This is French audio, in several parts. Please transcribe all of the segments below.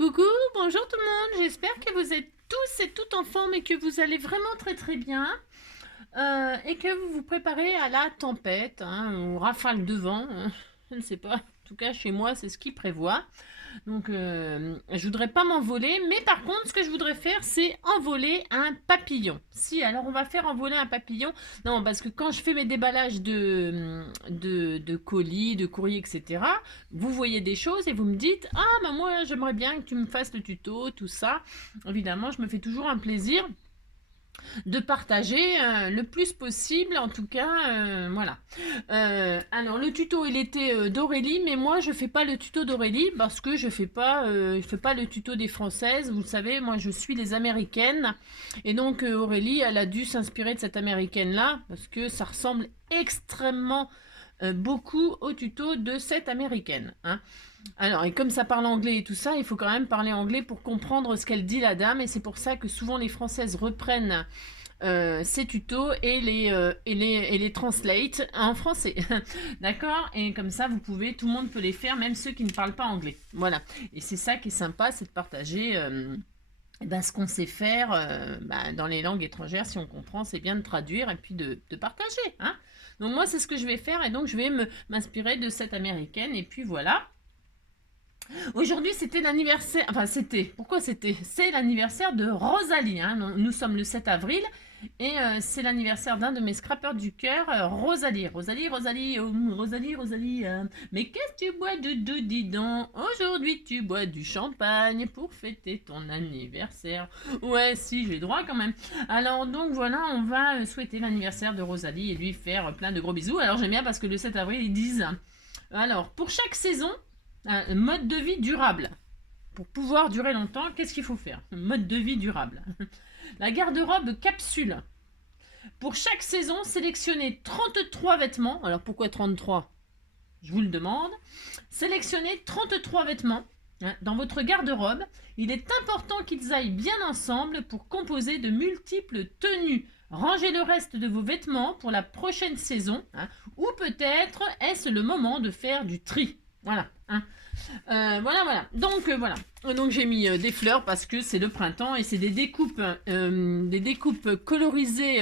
Coucou, bonjour tout le monde, j'espère que vous êtes tous et toutes en forme et que vous allez vraiment très bien et que vous vous préparez à la tempête, aux rafales de vent, je ne sais pas, en tout cas chez moi c'est ce qui prévoit. Donc je voudrais pas m'envoler, mais par contre ce que je voudrais faire c'est envoler un papillon. Si, alors on va faire envoler un papillon. Non, parce que quand je fais mes déballages de colis, de courrier, etc., vous voyez des choses et vous me dites « Ah, bah moi j'aimerais bien que tu me fasses le tuto, tout ça ». Évidemment, je me fais toujours un plaisir de partager le plus possible, en tout cas, voilà. Alors le tuto il était d'Aurélie, mais moi je fais pas le tuto d'Aurélie parce que je fais pas le tuto des Françaises. Vous le savez, moi je suis les Américaines et donc Aurélie elle a dû s'inspirer de cette Américaine là parce que ça ressemble extrêmement beaucoup au tuto de cette Américaine, hein. Alors, et comme ça parle anglais et tout ça, il faut quand même parler anglais pour comprendre ce qu'elle dit la dame, et c'est pour ça que souvent les Françaises reprennent ces tutos et les translate en français. D'accord? Et comme ça, tout le monde peut les faire, même ceux qui ne parlent pas anglais. Voilà. Et c'est ça qui est sympa, c'est de partager ce qu'on sait faire dans les langues étrangères. Si on comprend, c'est bien de traduire et puis de partager, hein. Donc moi, c'est ce que je vais faire, et donc je vais m'inspirer de cette américaine, et puis voilà. Aujourd'hui, c'était l'anniversaire. Enfin, c'était. Pourquoi c'était? C'est l'anniversaire de Rosalie, hein. Nous sommes le 7 avril. Et c'est l'anniversaire d'un de mes scrappers du cœur, Rosalie. Rosalie, mais qu'est-ce que tu bois de doux, dis donc? Aujourd'hui, tu bois du champagne pour fêter ton anniversaire. Ouais, si, j'ai droit quand même. Alors, donc voilà, on va souhaiter l'anniversaire de Rosalie et lui faire plein de gros bisous. Alors, j'aime bien parce que le 7 avril, ils disent... Alors, pour chaque saison, un mode de vie durable. Pour pouvoir durer longtemps, qu'est-ce qu'il faut faire? Mode de vie durable. La garde-robe capsule. Pour chaque saison, sélectionnez 33 vêtements. Alors pourquoi 33? Je vous le demande. Sélectionnez 33 vêtements dans votre garde-robe. Il est important qu'ils aillent bien ensemble pour composer de multiples tenues. Rangez le reste de vos vêtements pour la prochaine saison. Ou peut-être est-ce le moment de faire du tri. Voilà. Voilà. Donc j'ai mis des fleurs parce que c'est le printemps et c'est des découpes colorisées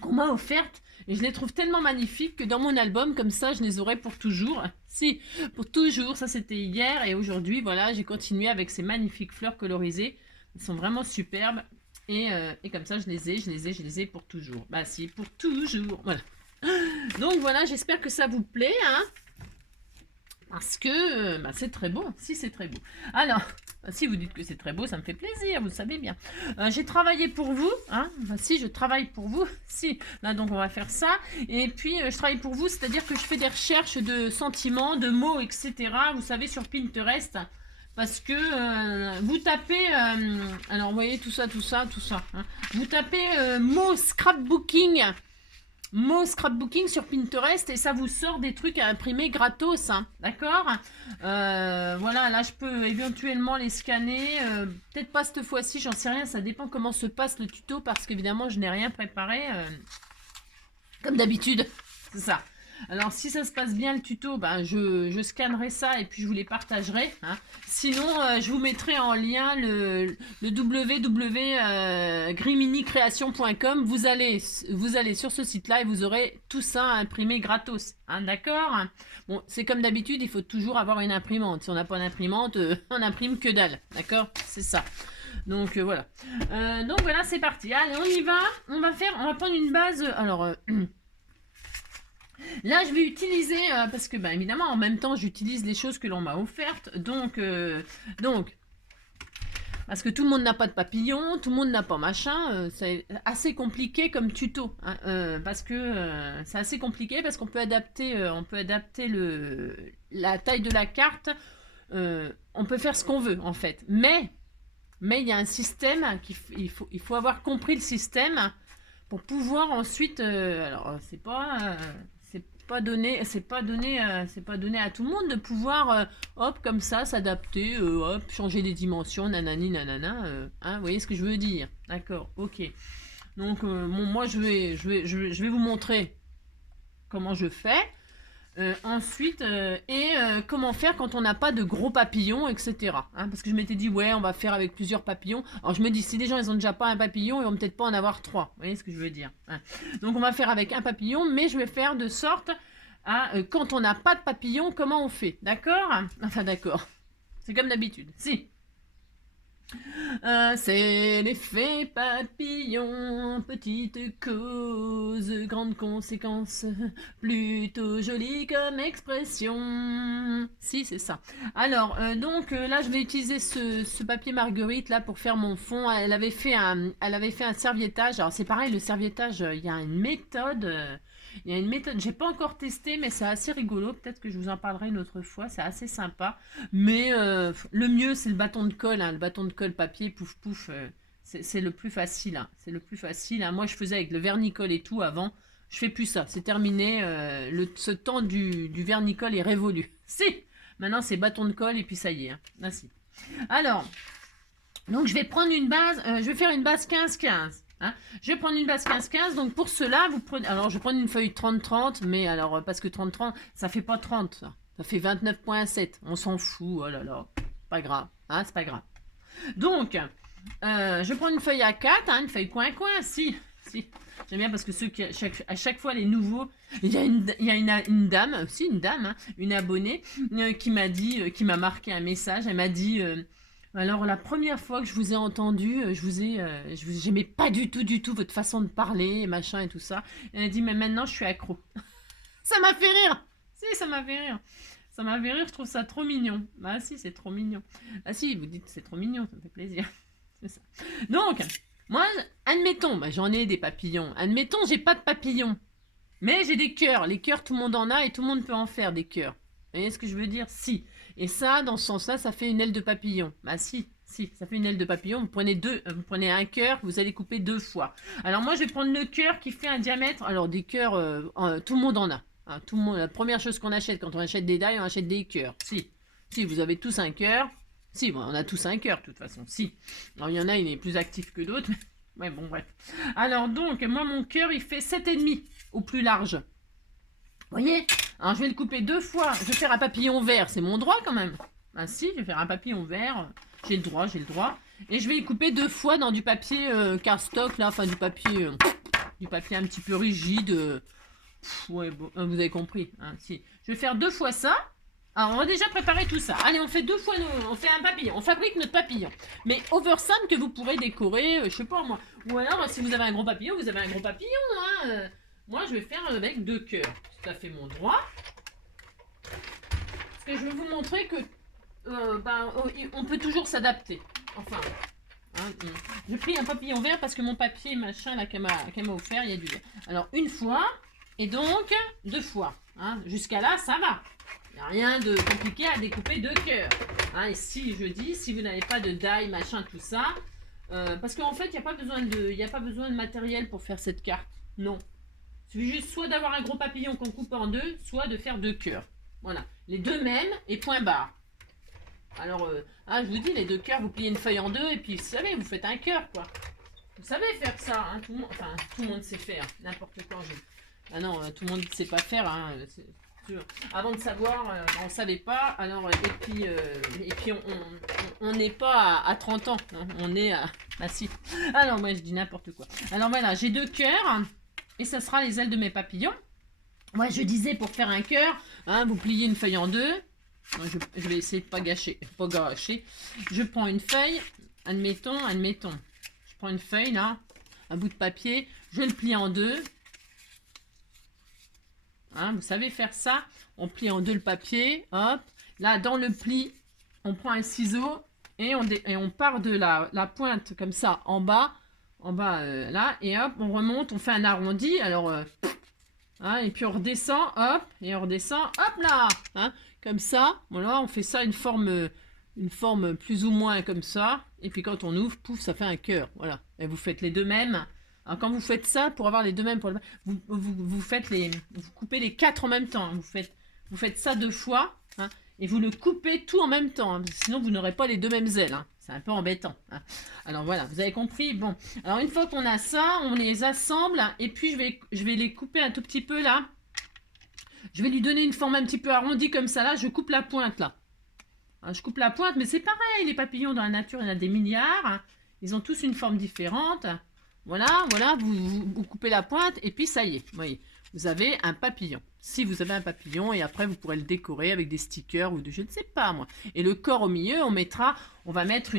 qu'on m'a offertes. Et je les trouve tellement magnifiques que dans mon album, comme ça, je les aurai pour toujours. Si, pour toujours. Ça, c'était hier. Et aujourd'hui, voilà, j'ai continué avec ces magnifiques fleurs colorisées. Elles sont vraiment superbes. Et comme ça, je les ai pour toujours. Bah si, pour toujours. Voilà. Donc voilà, j'espère que ça vous plaît, hein. Parce que c'est très beau. Si, c'est très beau. Alors, si vous dites que c'est très beau, ça me fait plaisir, vous le savez bien. J'ai travaillé pour vous. Si, je travaille pour vous. Si, là, donc on va faire ça. Et puis, je travaille pour vous, c'est-à-dire que je fais des recherches de sentiments, de mots, etc. Vous savez, sur Pinterest. Parce que vous tapez... alors, vous voyez, tout ça. Vous tapez mot scrapbooking sur Pinterest et ça vous sort des trucs à imprimer gratos, hein, d'accord? Voilà, là je peux éventuellement les scanner, peut-être pas cette fois-ci, j'en sais rien, ça dépend comment se passe le tuto parce qu'évidemment je n'ai rien préparé, comme d'habitude, c'est ça. Alors si ça se passe bien le tuto, je scannerai ça et puis je vous les partagerai, hein. Sinon je vous mettrai en lien le www.griminicreation.com. Vous allez sur ce site là et vous aurez tout ça imprimé gratos, hein, d'accord? Bon, c'est comme d'habitude, il faut toujours avoir une imprimante. Si on n'a pas d'imprimante, on imprime que dalle, d'accord? C'est ça. Donc voilà. Donc voilà, c'est parti. Allez, on y va. On va prendre une base. Alors là, je vais utiliser, parce que, évidemment, en même temps, j'utilise les choses que l'on m'a offertes. Donc, parce que tout le monde n'a pas de papillon, tout le monde n'a pas machin. C'est assez compliqué comme tuto. Parce que c'est assez compliqué, parce qu'on peut adapter, la taille de la carte. On peut faire ce qu'on veut, en fait. Mais il y a un système, il faut avoir compris le système pour pouvoir ensuite... alors, c'est pas donné à tout le monde de pouvoir comme ça s'adapter, changer les dimensions, nanani nanana, vous voyez ce que je veux dire, d'accord, ok. Donc moi je vais vous montrer comment je fais. Ensuite, comment faire quand on n'a pas de gros papillons, etc. Hein, parce que je m'étais dit, ouais, on va faire avec plusieurs papillons. Alors je me dis, si les gens, ils ont déjà pas un papillon, ils vont peut-être pas en avoir trois. Vous voyez ce que je veux dire, hein. Donc on va faire avec un papillon, mais je vais faire de sorte à, quand on n'a pas de papillon, comment on fait? D'accord? Enfin d'accord. C'est comme d'habitude. Si. C'est l'effet papillon, petite cause, grande conséquence, plutôt jolie comme expression. Si, c'est ça. Alors, là, je vais utiliser ce papier Marguerite là pour faire mon fond. Elle avait fait un serviettage. Alors, c'est pareil, le serviettage, il y a une méthode. Il y a une méthode, j'ai pas encore testé, mais c'est assez rigolo. Peut-être que je vous en parlerai une autre fois. C'est assez sympa. Mais le mieux, c'est le bâton de colle. Hein. Le bâton de colle papier, pouf pouf. C'est le plus facile. Hein. C'est le plus facile. Hein. Moi, je faisais avec le vernicole et tout avant. Je fais plus ça. C'est terminé. Ce temps du vernicole est révolu. Si. Maintenant, c'est bâton de colle et puis ça y est. Hein. Ah, si. Alors, donc je vais prendre une base. Je vais faire une base 15-15. Hein, je vais prendre une base 15-15, donc pour cela, vous prenez... Alors, je vais prendre une feuille 30-30, mais alors, parce que 30-30, ça fait pas 30, ça fait 29,7. On s'en fout, oh là là, pas grave, hein, c'est pas grave. Donc, je prends une feuille A4, hein, une feuille coin-coin, si. J'aime bien parce que à chaque fois, les nouveaux, il y a une dame, aussi une dame, hein, une abonnée, qui m'a dit, qui m'a marqué un message, elle m'a dit... alors la première fois que je vous ai entendu, j'aimais pas du tout votre façon de parler, machin et tout ça. Elle a dit mais maintenant je suis accro. Ça m'a fait rire. Si, ça m'a fait rire. Ça m'a fait rire, je trouve ça trop mignon. Ah si, c'est trop mignon. Ah si, vous dites c'est trop mignon, ça me fait plaisir. C'est ça. Donc, moi, admettons, j'en ai des papillons. Admettons, j'ai pas de papillons. Mais j'ai des cœurs. Les cœurs, tout le monde en a et tout le monde peut en faire des cœurs. Vous voyez ce que je veux dire? Si. Et ça, dans ce sens-là, ça fait une aile de papillon. Bah si, ça fait une aile de papillon. Vous prenez un cœur, vous allez couper 2 fois. Alors moi, je vais prendre le cœur qui fait un diamètre. Alors des cœurs, tout le monde en a. Hein, tout le monde. La première chose qu'on achète quand on achète des die, on achète des cœurs. Si vous avez tous un cœur. Si, bon, on a tous un cœur de toute façon. Si. Alors il y en a, il est plus actif que d'autres. Ouais, bon, bref. Alors donc, moi, mon cœur, il fait 7,5 au plus large. Vous voyez? Alors, je vais le couper 2 fois. Je vais faire un papillon vert. C'est mon droit, quand même. Ah si, je vais faire un papillon vert. J'ai le droit. Et je vais le couper 2 fois dans du papier cardstock, là. Enfin, du papier un petit peu rigide. Ouais, bon, vous avez compris. Hein, si. Je vais faire 2 fois ça. Alors, on va déjà préparer tout ça. Allez, on fait 2 fois, on fait un papillon. On fabrique notre papillon. Mais over simple que vous pourrez décorer, je sais pas moi. Ou alors, si vous avez un gros papillon, vous avez un gros papillon. Hein. Moi, je vais faire avec 2 cœurs. C'est tout à fait mon droit. Parce que je vais vous montrer que on peut toujours s'adapter. Enfin, hein, j'ai pris un papillon vert parce que mon papier machin là qu'elle m'a offert, il y a du vert. Alors, 1 fois et donc 2 fois. Hein. Jusqu'à là, ça va. Il n'y a rien de compliqué à découper 2 cœurs. Hein, et si je dis, si vous n'avez pas de die, machin, tout ça, parce qu'en fait, il n'y a pas besoin de matériel pour faire cette carte. Non. Il suffit juste soit d'avoir un gros papillon qu'on coupe en 2, soit de faire 2 cœurs. Voilà. Les 2 mêmes et point barre. Alors, je vous dis, les 2 cœurs, vous pliez une feuille en 2 et puis, vous savez, vous faites un cœur, quoi. Vous savez faire ça, hein, tout le monde sait faire. N'importe quand. Ah non, tout le monde ne sait pas faire, hein, avant de savoir, on ne savait pas. Alors, et puis on n'est pas à 30 ans. Hein, on est à... Ah si. Alors, moi, je dis n'importe quoi. Alors, voilà, j'ai 2 cœurs. Et ça sera les ailes de mes papillons. Moi, je disais, pour faire un cœur, hein, vous pliez une feuille en 2. Je vais essayer de pas gâcher. Je prends une feuille. Admettons. Je prends une feuille, là. Un bout de papier. Je le plie en 2. Hein, vous savez faire ça. On plie en 2 le papier. Hop. Là, dans le pli, on prend un ciseau. Et on part de la pointe, comme ça, en bas, là. Et hop, on remonte. On fait un arrondi. Alors... hein, et puis on redescend, hop, et on redescend, hop là, hein, comme ça. Voilà, on fait ça une forme plus ou moins comme ça. Et puis quand on ouvre, pouf, ça fait un cœur. Voilà. Et vous faites les 2 mêmes. Alors quand vous faites ça, pour avoir les 2 mêmes, vous coupez les 4 en même temps. Hein. Vous faites ça 2 fois, hein, et vous le coupez tout en même temps. Hein, sinon, vous n'aurez pas les 2 mêmes ailes. Hein. C'est un peu embêtant. Hein. Alors voilà, vous avez compris. Bon, alors une fois qu'on a ça, on les assemble et puis je vais les couper un tout petit peu là. Je vais lui donner une forme un petit peu arrondie comme ça, là. Je coupe la pointe, là. Hein, je coupe la pointe, mais c'est pareil. Les papillons dans la nature, il y en a des milliards. Hein. Ils ont tous une forme différente. Voilà, voilà, vous coupez la pointe et puis ça y est. Vous voyez, vous avez un papillon. Si vous avez un papillon, et après vous pourrez le décorer avec des stickers ou de je ne sais pas moi. Et le corps au milieu, on va mettre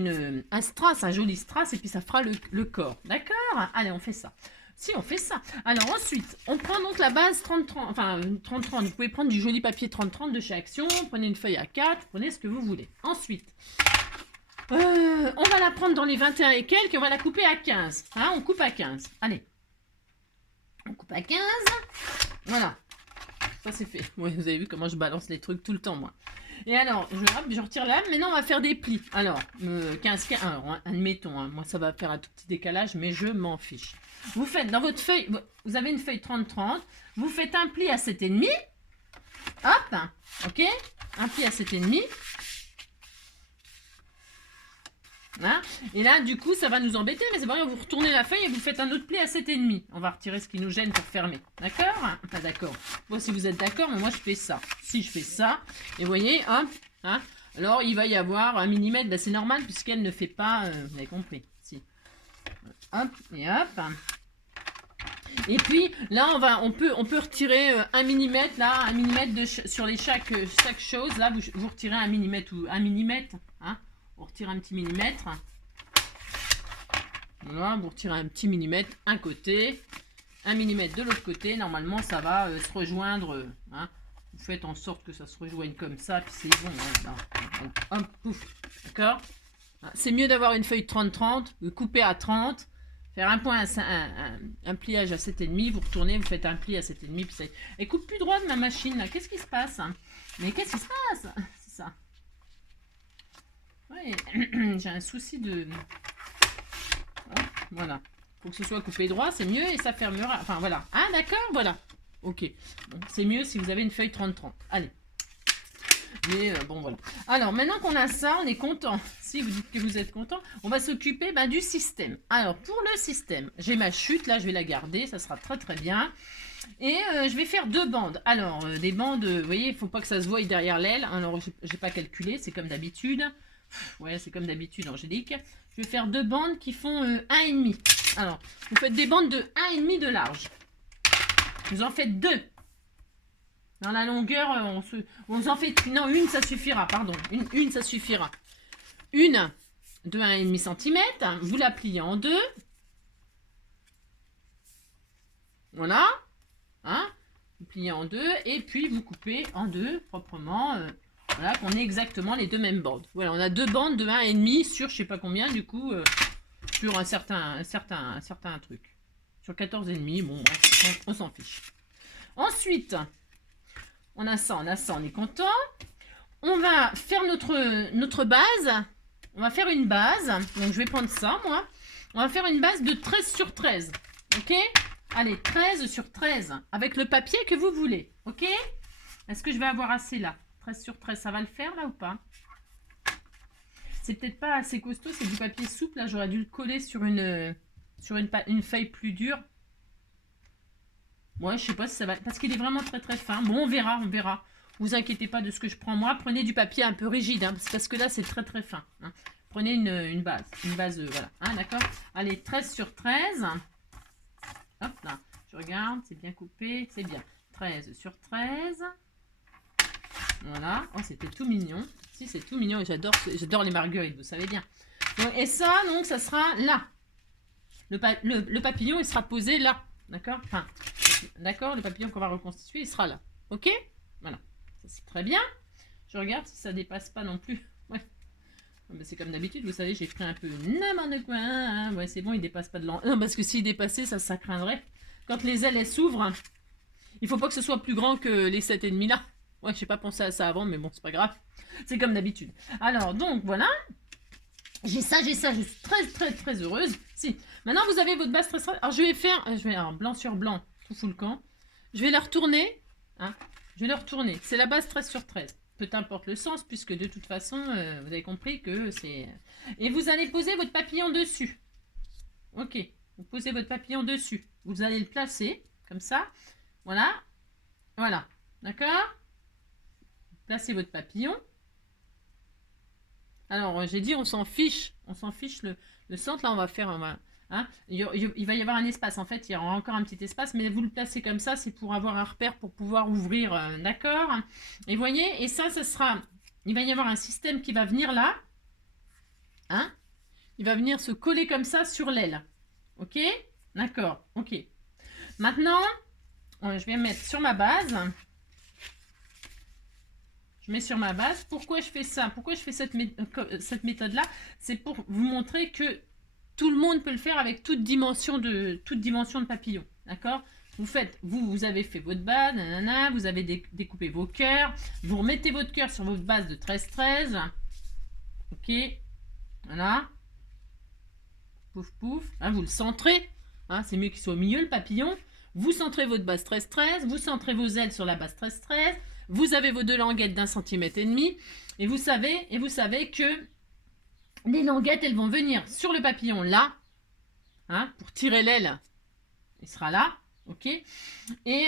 un strass, un joli strass, et puis ça fera le corps. D'accord? Allez, on fait ça. Si, on fait ça. Alors ensuite, on prend donc la base 30-30, enfin 30-30. Vous pouvez prendre du joli papier 30-30 de chez Action. Prenez une feuille A4, prenez ce que vous voulez. Ensuite, on va la prendre dans les 21 et quelques, on va la couper à 15. Hein, on coupe à 15. Allez. On coupe à 15. Voilà. Ça c'est fait. Ouais, vous avez vu comment je balance les trucs tout le temps, moi. Et alors, je retire la lame. Maintenant, on va faire des plis. Alors, 15, alors, admettons, hein, moi ça va faire un tout petit décalage, mais je m'en fiche. Vous faites dans votre feuille, vous avez une feuille 30-30. Vous faites un pli à 7,5. Hop, ok. Un pli à 7,5. Hein, et là, du coup, ça va nous embêter, mais c'est pas grave, vous retournez la feuille et vous faites un autre pli à 7,5. On va retirer ce qui nous gêne pour fermer. D'accord? Pas d'accord. Moi, si vous êtes d'accord, mais moi, je fais ça. Si je fais ça, et vous voyez, hop, hein, alors il va y avoir 1 mm, ben, c'est normal puisqu'elle ne fait pas, vous avez compris, si. Hop, et hop. Et puis, là, on peut retirer 1 mm, là, 1 mm sur les chaque chose. Là, vous retirez 1 mm ou 1 mm, hein. On retire un petit millimètre. Voilà, vous retirez un petit millimètre un côté, 1 millimètre de l'autre côté. Normalement, ça va se rejoindre. Hein. Vous faites en sorte que ça se rejoigne comme ça, puis c'est bon. Hein, hop, pouf. D'accord? C'est mieux d'avoir une feuille 30-30, de couper à 30, faire un point, un pliage à 7,5, vous retournez, vous faites un pli à 7,5, puis ça. Elle coupe plus droit de ma machine, là. Qu'est-ce qui se passe? Mais qu'est-ce qui se passe? C'est ça. Ouais, j'ai un souci de... Voilà. Faut que ce soit coupé droit, c'est mieux et ça fermera. Enfin, voilà. Ah, d'accord, voilà. Ok. Bon, c'est mieux si vous avez une feuille 30-30. Allez. Mais bon, voilà. Alors, maintenant qu'on a ça, on est content. Si vous dites que vous êtes content, on va s'occuper du système. Alors, pour le système, j'ai ma chute. Là, je vais la garder. Ça sera très, très bien. Et je vais faire 2 bandes. Alors, des bandes, vous voyez, il ne faut pas que ça se voie derrière l'aile. Alors, je n'ai pas calculé. C'est comme d'habitude. Ouais, c'est comme d'habitude, Angélique. Je vais faire 2 bandes qui font 1,5. Alors, vous faites des bandes de 1,5 de large. Vous en faites 2. Dans la longueur, on en fait... Non, une, ça suffira, pardon. Une, ça suffira. Une de 1,5 cm. Vous la pliez en 2. Voilà. Hein? Vous pliez en 2. Et puis, vous coupez en 2 proprement... Voilà, qu'on ait exactement les 2 mêmes bandes. Voilà, on a 2 bandes de 1,5 sur je sais pas combien, du coup, sur un certain truc. Sur 14,5, bon, on s'en fiche. Ensuite, on a ça, on est content. On va faire notre base. On va faire une base. Donc, je vais prendre ça, moi. On va faire une base de 13 sur 13. Ok? Allez, 13 sur 13. Avec le papier que vous voulez. Ok? Est-ce que je vais avoir assez là? 13 sur 13, ça va le faire là ou pas? C'est peut-être pas assez costaud, c'est du papier souple. Là, j'aurais dû le coller sur une feuille plus dure. Ouais, je sais pas si ça va... Parce qu'il est vraiment très très fin. Bon, on verra, on verra. Vous inquiétez pas de ce que je prends moi. Prenez du papier un peu rigide, hein, parce que là, c'est très très fin. Hein. Prenez une base. Une base, voilà. Hein, d'accord? Allez, 13 sur 13. Hop, là. Je regarde, c'est bien coupé. C'est bien. 13 sur 13. Voilà, oh, c'était tout mignon. Si, c'est tout mignon et j'adore les marguerites, vous savez bien. Donc, et ça, donc, ça sera là. Le papillon, il sera posé là. D'accord? Enfin, d'accord, le papillon qu'on va reconstituer, il sera là. Ok? Voilà. Ça, c'est très bien. Je regarde si ça dépasse pas non plus. Ouais. C'est comme d'habitude, vous savez, j'ai pris un peu n'importe quoi. Hein. Ouais, c'est bon, il dépasse pas de l'an. Non, parce que s'il dépassait, ça craindrait. Quand les ailes, elles s'ouvrent, il faut pas que ce soit plus grand que les 7,5 là. Ouais, j'ai pas pensé à ça avant, mais bon, c'est pas grave. C'est comme d'habitude. Alors, donc, voilà. J'ai ça. Je suis très, très, très heureuse. Si. Maintenant, vous avez votre base très... Alors, je vais faire... alors, blanc sur blanc, tout fout le camp. Je vais la retourner. Hein. Je vais la retourner. C'est la base 13 sur 13. Peu importe le sens, puisque de toute façon, vous avez compris que c'est... Et vous allez poser votre papillon dessus. Ok. Vous posez votre papillon dessus. Vous allez le placer, comme ça. Voilà. Voilà. D'accord? Placez votre papillon. Alors, j'ai dit, on s'en fiche le centre. Là, on va faire... hein, il va y avoir un espace. En fait, il y aura encore un petit espace, mais vous le placez comme ça, c'est pour avoir un repère pour pouvoir ouvrir. D'accord? Et voyez, et ça sera... Il va y avoir un système qui va venir là. Hein? Il va venir se coller comme ça sur l'aile. Ok? D'accord. Ok. Maintenant, je vais mettre sur ma base. Je mets sur ma base. Pourquoi je fais ça? Pourquoi je fais cette méthode-là? C'est pour vous montrer que tout le monde peut le faire avec toute dimension de papillon. D'accord? Vous avez fait votre base, nanana, vous avez découpé vos cœurs. Vous remettez votre cœur sur votre base de 13-13. Ok? Voilà. Pouf, pouf. Hein, vous le centrez. Hein, c'est mieux qu'il soit au milieu, le papillon. Vous centrez votre base 13-13. Vous centrez vos ailes sur la base 13-13. Vous avez vos deux languettes d'1,5 cm. Et vous savez que les languettes, elles vont venir sur le papillon là. Hein, pour tirer l'aile. Il sera là. Ok. Et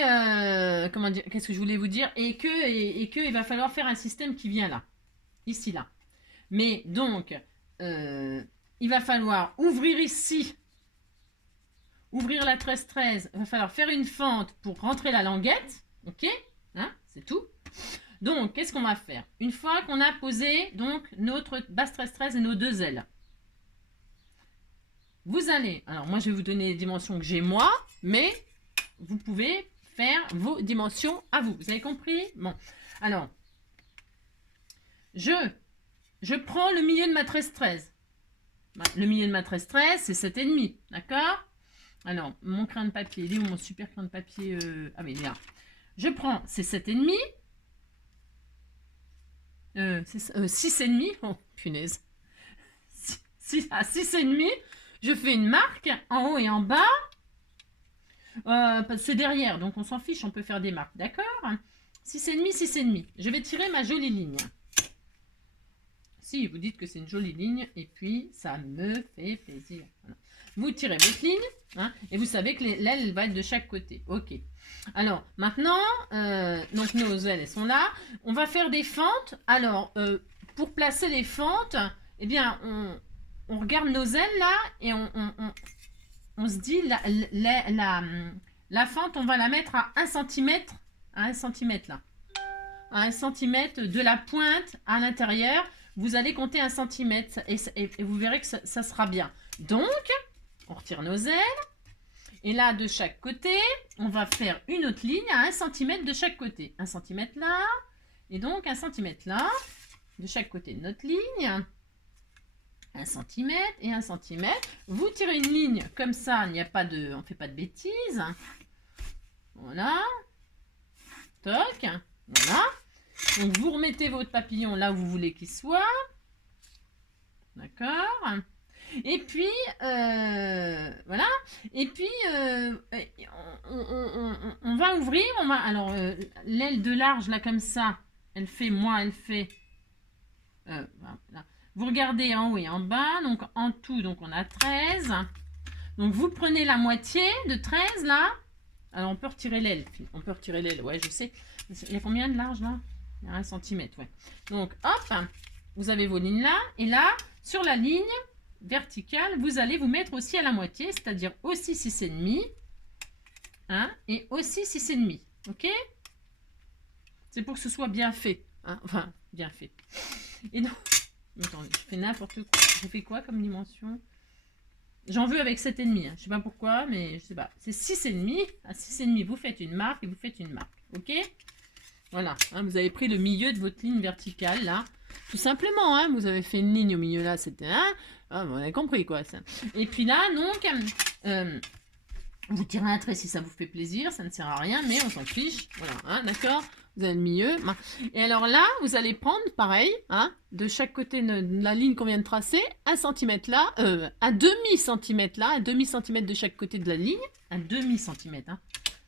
comment dire, qu'est-ce que je voulais vous dire? Et que il va falloir faire un système qui vient là. Ici, là. Mais donc, il va falloir ouvrir ici. Ouvrir la 13-13. Il va falloir faire une fente pour rentrer la languette. Ok? Hein, c'est tout. Donc, qu'est-ce qu'on va faire? Une fois qu'on a posé donc notre base 13-13 et nos deux ailes. Vous allez... Alors, moi, je vais vous donner les dimensions que j'ai moi. Mais vous pouvez faire vos dimensions à vous. Vous avez compris? Bon. Alors, je prends le milieu de ma 13-13. Le milieu de ma 13-13, c'est 7,5. D'accord? Alors, mon crayon de papier, il est où mon super crayon de papier? Ah, mais il est là. Je prends ces 7,5. 6,5. Oh, punaise. 6,5. Je fais une marque en haut et en bas. C'est derrière, donc on s'en fiche, on peut faire des marques. D'accord? 6,5, 6,5. Je vais tirer ma jolie ligne. Si vous dites que c'est une jolie ligne, et puis ça me fait plaisir. Voilà. Vous tirez votre ligne, hein, et vous savez que l'aile va être de chaque côté. Ok. Alors, maintenant, donc nos ailes, elles sont là. On va faire des fentes. Alors, pour placer les fentes, eh bien, on regarde nos ailes là, et on se dit, la fente, on va la mettre à 1 cm, à 1 cm là. À 1 cm de la pointe à l'intérieur. Vous allez compter 1 cm et vous verrez que ça sera bien. Donc, on retire nos ailes. Et là, de chaque côté, on va faire une autre ligne à 1 cm de chaque côté. 1 cm là. Et donc, 1 cm là. De chaque côté de notre ligne. 1 cm et 1 cm. Vous tirez une ligne comme ça. On ne fait pas de bêtises. Voilà. Toc. Voilà. Donc, vous remettez votre papillon là où vous voulez qu'il soit. D'accord? Et puis, voilà. Et puis, on va ouvrir. Alors, l'aile de large, là, comme ça, elle fait... Voilà. Vous regardez en haut et en bas. Donc, en tout, donc on a 13. Donc, vous prenez la moitié de 13, là. Alors, on peut retirer l'aile. Ouais, je sais. Il y a combien de large, là? 1 cm, ouais. Donc, hop, vous avez vos lignes là. Et là, sur la ligne verticale, vous allez vous mettre aussi à la moitié, c'est-à-dire aussi 6,5. Hein, et aussi 6,5. Ok? C'est pour que ce soit bien fait. Hein, enfin, bien fait. Et donc, attendez, je fais n'importe quoi. J'ai fait quoi comme dimension? J'en veux avec 7,5. Hein. Je sais pas pourquoi, mais je sais pas. C'est 6,5. À 6,5, vous faites une marque et vous faites une marque. Ok? Voilà, hein, vous avez pris le milieu de votre ligne verticale, là. Tout simplement, hein, vous avez fait une ligne au milieu, là, c'était... Hein, ah, vous avez compris, quoi. Ça. Et puis là, donc, vous tirez un trait si ça vous fait plaisir, ça ne sert à rien, mais on s'en fiche. Voilà, hein, d'accord? Vous avez le milieu. Et alors là, vous allez prendre, pareil, hein, de chaque côté de la ligne qu'on vient de tracer, 1 cm là, un demi-centimètre là, un demi-centimètre de chaque côté de la ligne. Un demi-centimètre, hein.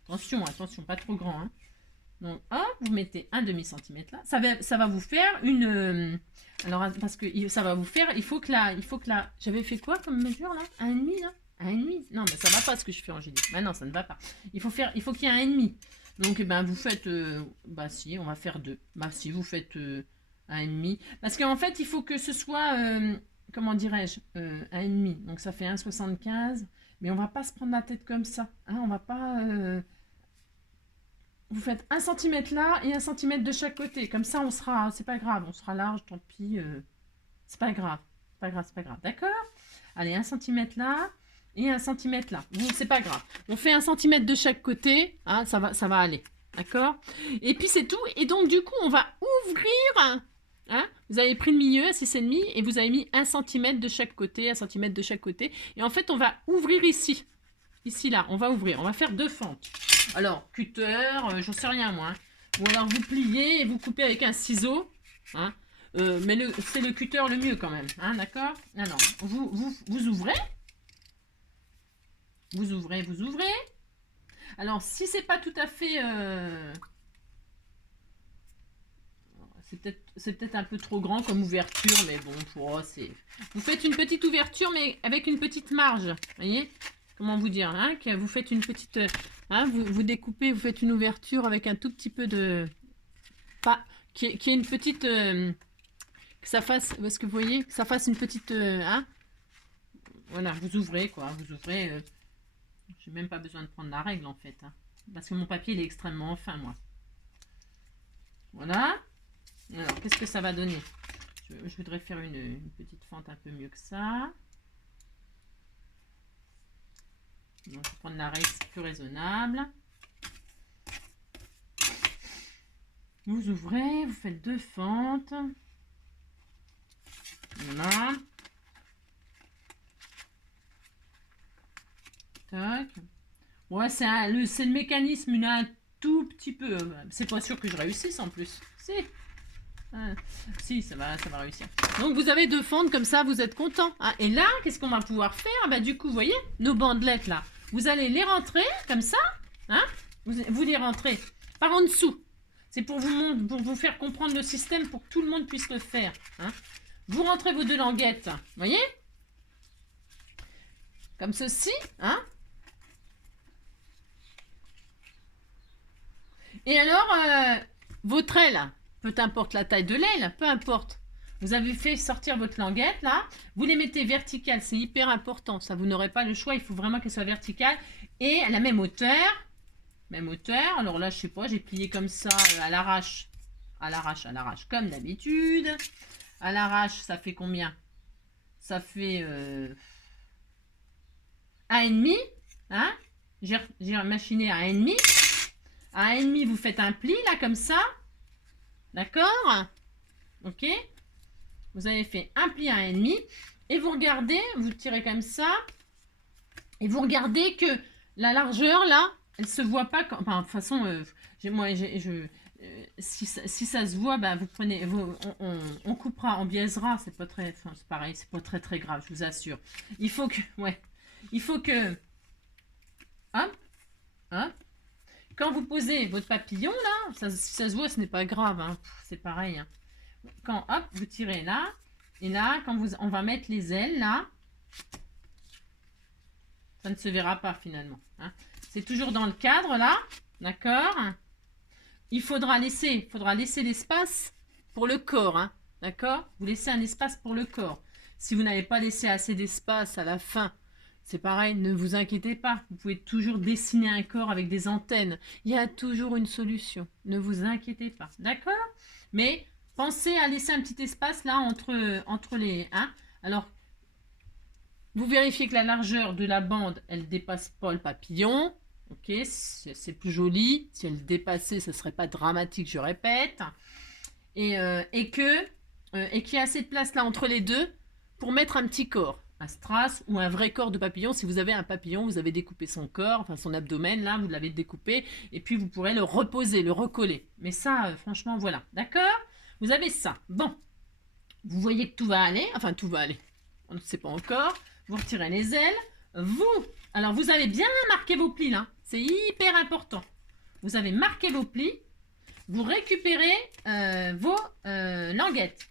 Attention, attention, pas trop grand, hein. Donc, hop, vous mettez un demi-centimètre là. Ça va vous faire une... alors, parce que ça va vous faire... Il faut que la... J'avais fait quoi comme mesure là? 1,5 là? 1,5? Non, mais ça va pas ce que je fais, Angélique. Bah non, ça ne va pas. Il faut qu'il y ait 1,5. Donc, eh ben, vous faites... bah si, on va faire 2. Bah si, vous faites 1,5. Parce qu'en fait, il faut que ce soit... comment dirais-je 1,5. Donc, ça fait 1,75. Mais on va pas se prendre la tête comme ça. Hein, on va pas... Vous faites 1 cm là et 1 cm de chaque côté. Comme ça, on sera... C'est pas grave. On sera large, tant pis. C'est pas grave. C'est pas grave, c'est pas grave. D'accord? Allez, 1 cm là et 1 cm là. Bon, c'est pas grave. On fait 1 cm de chaque côté. Hein, ça va aller. D'accord? Et puis c'est tout. Et donc, du coup, on va ouvrir. Hein, vous avez pris le milieu à 6,5 et vous avez mis 1 cm de chaque côté, 1 cm de chaque côté. Et en fait, on va ouvrir ici. Ici, là, on va ouvrir. On va faire 2 fentes. Alors, cutter, j'en sais rien, moi. Hein. Ou alors, vous pliez et vous coupez avec un ciseau. Hein. Mais c'est le cutter le mieux quand même. Hein, d'accord? Alors, vous ouvrez. Vous ouvrez, vous ouvrez. Alors, si c'est pas tout à fait... c'est peut-être un peu trop grand comme ouverture, mais bon, pour c'est... Vous faites une petite ouverture, mais avec une petite marge. Vous voyez? Comment vous dire, hein, que vous faites une petite... Hein, vous découpez, vous faites une ouverture avec un tout petit peu de... Pas, qui est une petite... que ça fasse... Est-ce que vous voyez? Que ça fasse une petite... hein, voilà, vous ouvrez, quoi. Vous ouvrez... j'ai même pas besoin de prendre la règle, en fait. Hein, parce que mon papier, il est extrêmement fin, moi. Voilà. Alors, qu'est-ce que ça va donner? Je voudrais faire une petite fente un peu mieux que ça. Donc, je vais prendre la règle plus raisonnable. Vous ouvrez, vous faites 2 fentes. Voilà. Tac. Ouais, c'est le mécanisme, il a un tout petit peu. C'est pas sûr que je réussisse en plus. Si. Si, ça va réussir. Donc vous avez 2 fentes comme ça, vous êtes content. Hein. Et là, qu'est-ce qu'on va pouvoir faire? Bah du coup, vous voyez, nos bandelettes là, vous allez les rentrer comme ça. Hein, vous les rentrez par en dessous. C'est pour vous faire comprendre le système pour que tout le monde puisse le faire. Hein. Vous rentrez vos 2 languettes, vous voyez? Comme ceci. Hein. Et alors, votre aile, peu importe la taille de l'aile, peu importe. Vous avez fait sortir votre languette, là. Vous les mettez verticales, c'est hyper important. Ça, vous n'aurez pas le choix, il faut vraiment qu'elles soient verticales. Et à la même hauteur. Même hauteur. Alors là, je sais pas, j'ai plié comme ça, à l'arrache. À l'arrache, comme d'habitude. À l'arrache, ça fait combien? Ça fait 1,5. Hein, j'ai machiné à 1,5. À 1,5, vous faites un pli, là, comme ça. D'accord? Ok. Vous avez fait un pli à 1,5. Et vous regardez, vous tirez comme ça. Et vous regardez que la largeur, là, elle se voit pas. Enfin, de toute façon, si ça se voit, bah, vous prenez, on coupera, on biaisera. C'est pas très, enfin, c'est pareil, c'est pas très très grave, je vous assure. Il faut que, ouais, il faut que, hop, hop. Quand vous posez votre papillon, là, si ça se voit, ce n'est pas grave, hein, c'est pareil. Hein. Quand, hop, vous tirez là, et là, quand on va mettre les ailes, là, ça ne se verra pas finalement. Hein. C'est toujours dans le cadre, là, d'accord? Il faudra laisser l'espace pour le corps, hein, d'accord? Vous laissez un espace pour le corps. Si vous n'avez pas laissé assez d'espace à la fin, c'est pareil, ne vous inquiétez pas. Vous pouvez toujours dessiner un corps avec des antennes. Il y a toujours une solution. Ne vous inquiétez pas. D'accord? Mais pensez à laisser un petit espace là entre les... Hein? Alors, vous vérifiez que la largeur de la bande, elle ne dépasse pas le papillon. Ok, c'est plus joli. Si elle dépassait, ce ne serait pas dramatique, je répète. Et qu'il y ait assez de place là entre les deux pour mettre un petit corps. Un strass ou un vrai corps de papillon. Si vous avez un papillon, vous avez découpé son corps, enfin son abdomen, là, vous l'avez découpé, et puis vous pourrez le reposer, le recoller. Mais ça, franchement, voilà. D'accord? Vous avez ça. Bon. Vous voyez que tout va aller. Enfin, tout va aller. On ne sait pas encore. Vous retirez les ailes. Alors, vous avez bien marqué vos plis, là. C'est hyper important. Vous avez marqué vos plis. Vous récupérez vos languettes.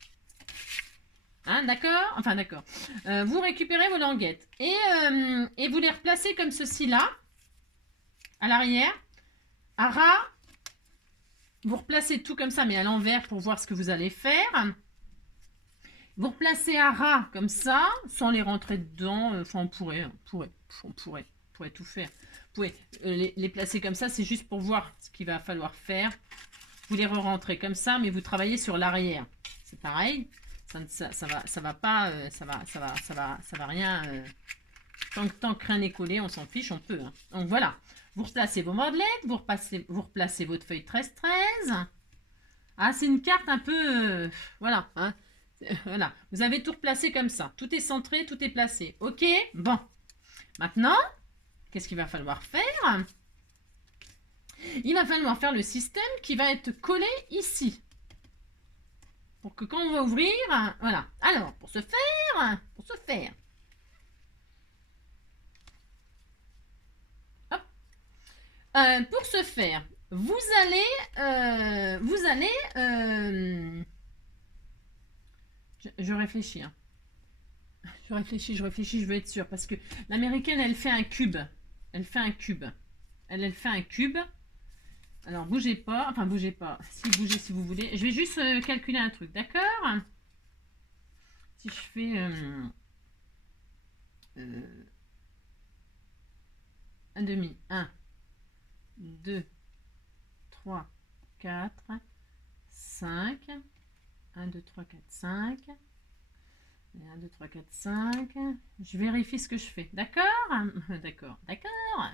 Hein, d'accord? Enfin, d'accord. Vous récupérez vos languettes. Et vous les replacez comme ceci là, à l'arrière, à ras Vous replacez tout comme ça, mais à l'envers pour voir ce que vous allez faire. Vous replacez à ras comme ça, sans les rentrer dedans. Enfin, on pourrait tout faire. Vous pouvez les placer comme ça, c'est juste pour voir ce qu'il va falloir faire. Vous les re-rentrez comme ça, mais vous travaillez sur l'arrière. C'est pareil. Ça va pas, ça va rien. Tant que rien n'est collé, on s'en fiche, on peut. Hein. Donc voilà. Vous replacez vos bandelettes, vous replacez votre feuille 13-13. Ah, c'est une carte un peu... voilà. Hein. Voilà. Vous avez tout replacé comme ça. Tout est centré, tout est placé. Ok? Bon. Maintenant, qu'est-ce qu'il va falloir faire? Il va falloir faire le système qui va être collé ici. Pour que quand on va ouvrir... Voilà. Alors, pour ce faire... Hop. Pour ce faire, vous allez... Je réfléchis. Hein. Je réfléchis, je veux être sûre. Parce que l'américaine, elle fait un cube. Elle fait un cube. Elle fait un cube. Alors, bougez pas. Enfin, bougez pas. Si, bougez si vous voulez. Je vais juste calculer un truc, d'accord? Si je fais... un demi. 1, 2, 3, 4, 5. 1, 2, 3, 4, 5. 1, 2, 3, 4, 5. Je vérifie ce que je fais. D'accord? D'accord. D'accord.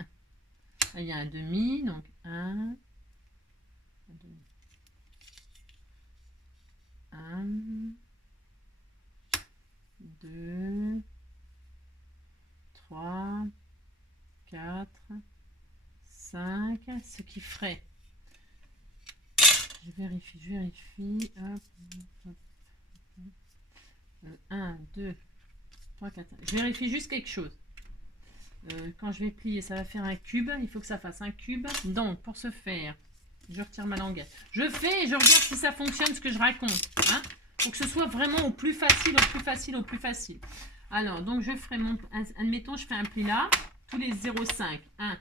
Il y a un demi. Donc 1. 1. 2. 3. 4. 5. Ce qui ferait... Je vérifie. Hop, hop. 1, 2, 3, 4, 5. Je vérifie juste quelque chose. Quand je vais plier, ça va faire un cube. Il faut que ça fasse un cube. Donc, pour ce faire, je retire ma languette. Je fais et je regarde si ça fonctionne, ce que je raconte. Hein, pour que ce soit vraiment au plus facile. Alors, donc, je ferai mon... Admettons, je fais un pli là. Tous les 0,5. 1,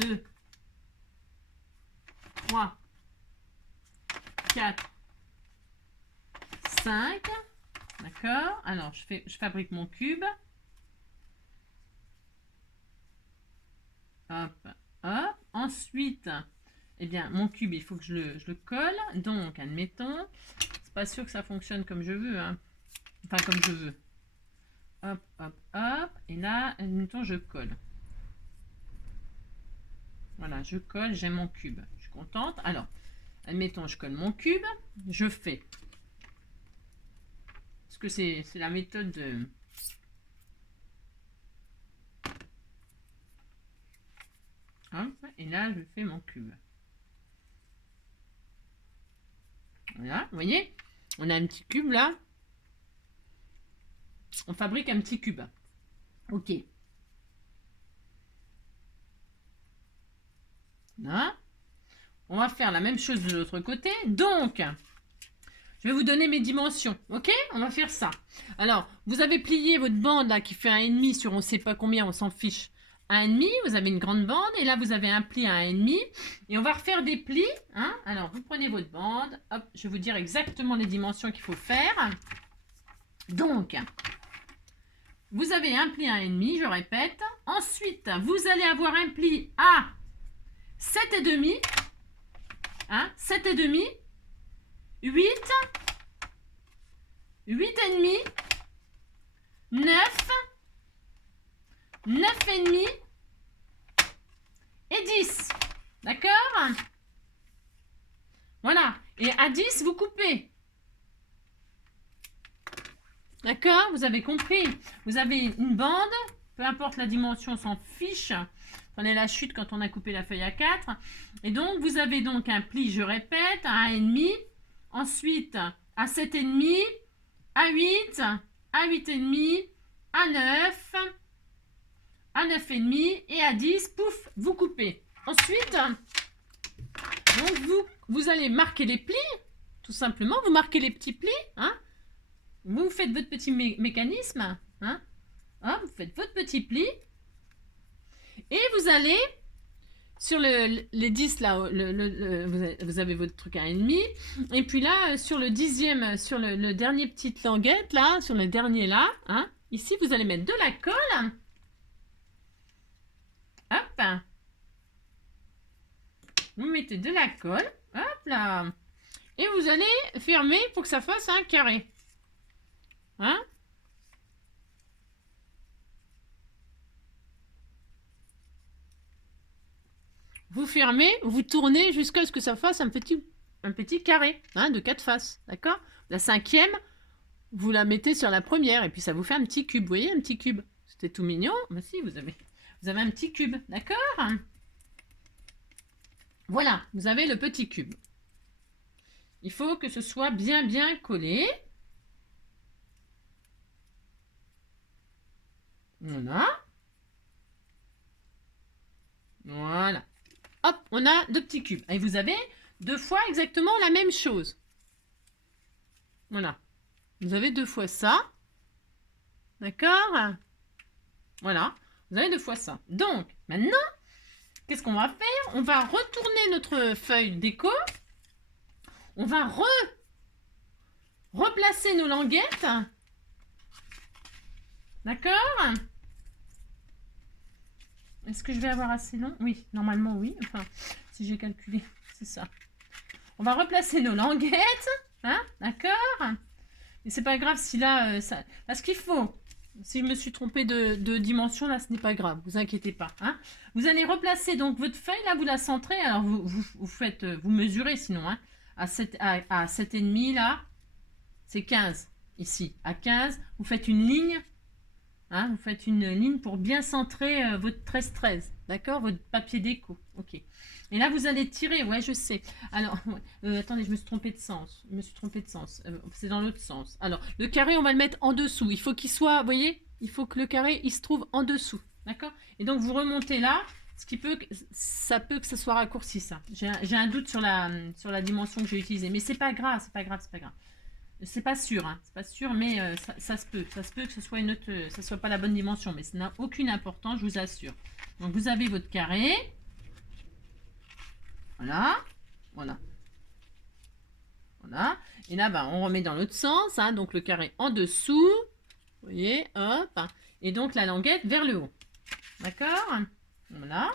2, 3, 4, 5. D'accord. Alors, je fabrique mon cube. Hop, hop. Ensuite, eh bien, mon cube, il faut que je le colle. Donc, admettons, c'est pas sûr que ça fonctionne comme je veux. Hein. Enfin, comme je veux. Hop, hop, hop. Et là, admettons, je colle. Voilà, je colle, j'ai mon cube. Je suis contente. Alors, admettons, je colle mon cube. Je fais... Parce que c'est la méthode de... Hop, et là, je fais mon cube. Voilà, vous voyez? On a un petit cube là. On fabrique un petit cube. Ok. Là. On va faire la même chose de l'autre côté. Donc, je vais vous donner mes dimensions. Ok? On va faire ça. Alors, vous avez plié votre bande là qui fait 1,5 sur on ne sait pas combien, on s'en fiche. 1,5, vous avez une grande bande et là vous avez un pli à 1,5 et on va refaire des plis. Hein? Alors, vous prenez votre bande. Hop, je vais vous dire exactement les dimensions qu'il faut faire. Donc, vous avez un pli à 1,5, je répète. Ensuite, vous allez avoir un pli à 7,5. Hein? 7,5. 8. 8,5. 9. 9,5. Et 10. D'accord? Voilà. Et à 10, vous coupez. D'accord? Vous avez compris. Vous avez une bande. Peu importe la dimension, on s'en fiche. Prenez la chute quand on a coupé la feuille à 4. Et donc, vous avez donc un pli, je répète, à 1,5. Ensuite, à 7,5. À 8. À 8,5. À 9. À 9,5. Et à 10. Pouf, vous coupez. Ensuite, donc vous allez marquer les plis. Tout simplement, vous marquez les petits plis. Hein? Vous faites votre petit mécanisme. Hein? Hop, vous faites votre petit pli. Et vous allez sur les 10 là, vous avez votre truc à 1,5. Et puis là, sur le 10e, sur le dernier petite languette là, sur le dernier là, hein, ici vous allez mettre de la colle. Hop. Vous mettez de la colle. Hop là. Et vous allez fermer pour que ça fasse un carré. Hein? Vous fermez, vous tournez jusqu'à ce que ça fasse un petit carré, hein, de 4 faces, d'accord? La 5e, vous la mettez sur la première, et puis ça vous fait un petit cube, vous voyez, un petit cube. C'était tout mignon, mais si, vous avez un petit cube, d'accord? Voilà, vous avez le petit cube. Il faut que ce soit bien collé. Voilà. Voilà. Hop, on a 2 petits cubes. Et vous avez 2 fois exactement la même chose. Voilà. Vous avez 2 fois ça. D'accord? Voilà. Vous avez 2 fois ça. Donc, maintenant, qu'est-ce qu'on va faire? On va retourner notre feuille déco. On va replacer nos languettes. D'accord? Est-ce que je vais avoir assez long? Oui, normalement oui. Enfin, si j'ai calculé, c'est ça. On va replacer nos languettes. Hein? D'accord? Et c'est pas grave si là, ça... Parce qu'il faut... Si je me suis trompée de dimension, là, ce n'est pas grave. Vous inquiétez pas. Hein? Vous allez replacer donc votre feuille, là, vous la centrez. Alors, vous mesurez sinon. Hein? À 7,5, là, c'est 15. Ici, à 15, vous faites une ligne. Hein, vous faites une ligne pour bien centrer votre 13-13, d'accord? Votre papier déco, ok. Et là, vous allez tirer, ouais, je sais. Alors, attendez, je me suis trompée de sens. C'est dans l'autre sens. Alors, le carré, on va le mettre en dessous. Il faut qu'il soit, vous voyez? Il faut que le carré, il se trouve en dessous, d'accord? Et donc, vous remontez là, ce qui peut, ça peut que ça soit raccourci, ça. J'ai un doute sur la dimension que j'ai utilisée, mais c'est pas grave, c'est pas grave. C'est pas sûr, hein, c'est pas sûr, mais ça se peut que ce soit ça soit pas la bonne dimension, mais ça n'a aucune importance, je vous assure. Donc vous avez votre carré, voilà, et là bah, on remet dans l'autre sens, hein, donc le carré en dessous, vous voyez, hop, et donc la languette vers le haut, d'accord, voilà.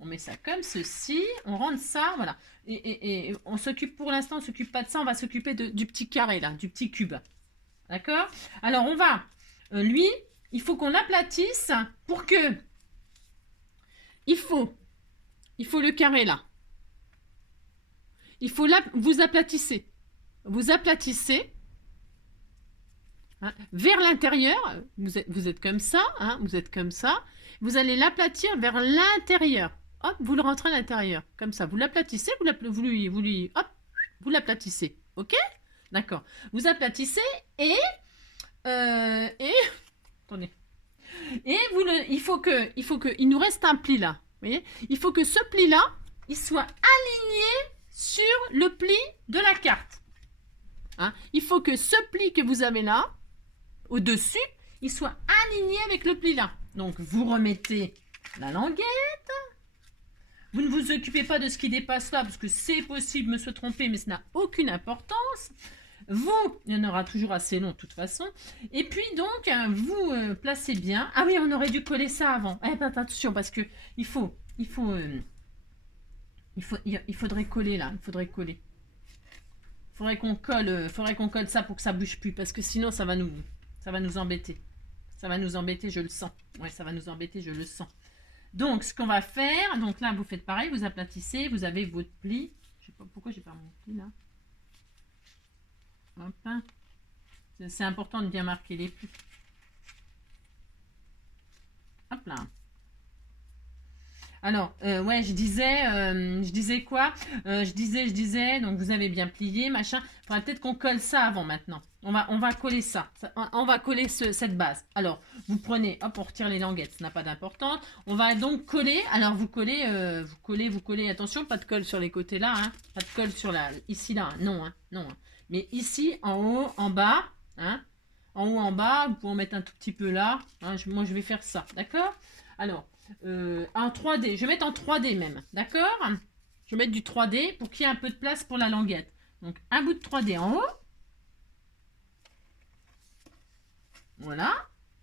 On met ça comme ceci, on rentre ça, voilà. Et on s'occupe, pour l'instant, on s'occupe pas de ça, on va s'occuper du petit carré là, du petit cube. D'accord? Alors on va, lui, il faut qu'on l'aplatisse pour que, il faut le carré là. Il faut vous aplatissez. Vous aplatissez hein, vers l'intérieur, vous êtes comme ça, hein, vous êtes comme ça. Vous allez l'aplatir vers l'intérieur. Hop, vous le rentrez à l'intérieur, comme ça. Vous l'aplatissez, vous l'aplatissez. Ok? D'accord. Vous aplatissez et attendez. Et il faut il nous reste un pli là. Vous voyez? Il faut que ce pli là, il soit aligné sur le pli de la carte. Hein? Il faut que ce pli que vous avez là, au-dessus, il soit aligné avec le pli là. Donc, vous remettez la languette. Vous ne vous occupez pas de ce qui dépasse là, parce que c'est possible de me se tromper, mais ça n'a aucune importance. Il y en aura toujours assez long de toute façon. Et puis donc, vous placez bien. Ah oui, on aurait dû coller ça avant. Eh ben, attention, parce que il faudrait coller là. Il faudrait coller. Faudrait qu'on colle ça pour que ça bouge plus, parce que sinon ça va nous embêter. Ça va nous embêter, je le sens. Ouais, ça va nous embêter, je le sens. Donc, ce qu'on va faire, donc là, vous faites pareil, vous aplatissez, vous avez votre pli. Je sais pas pourquoi j'ai pas mon pli là. Hop. C'est important de bien marquer les plis. Hop là. Alors, ouais, je disais quoi? Je disais, donc vous avez bien plié, machin. Il faudrait peut-être qu'on colle ça avant maintenant. On va coller ça. On va coller cette base. Alors, vous prenez, hop, on retire les languettes, ça n'a pas d'importance. On va donc coller. Alors, vous collez. Attention, pas de colle sur les côtés là, hein. Pas de colle sur ici là, non, hein, non. Hein. Mais ici, en haut, en bas, hein. En haut, en bas, vous pouvez en mettre un tout petit peu là. Hein, moi, je vais faire ça, d'accord? Alors, en 3D. Je vais mettre en 3D même, d'accord? Je vais mettre du 3D pour qu'il y ait un peu de place pour la languette. Donc, un bout de 3D en haut. Voilà.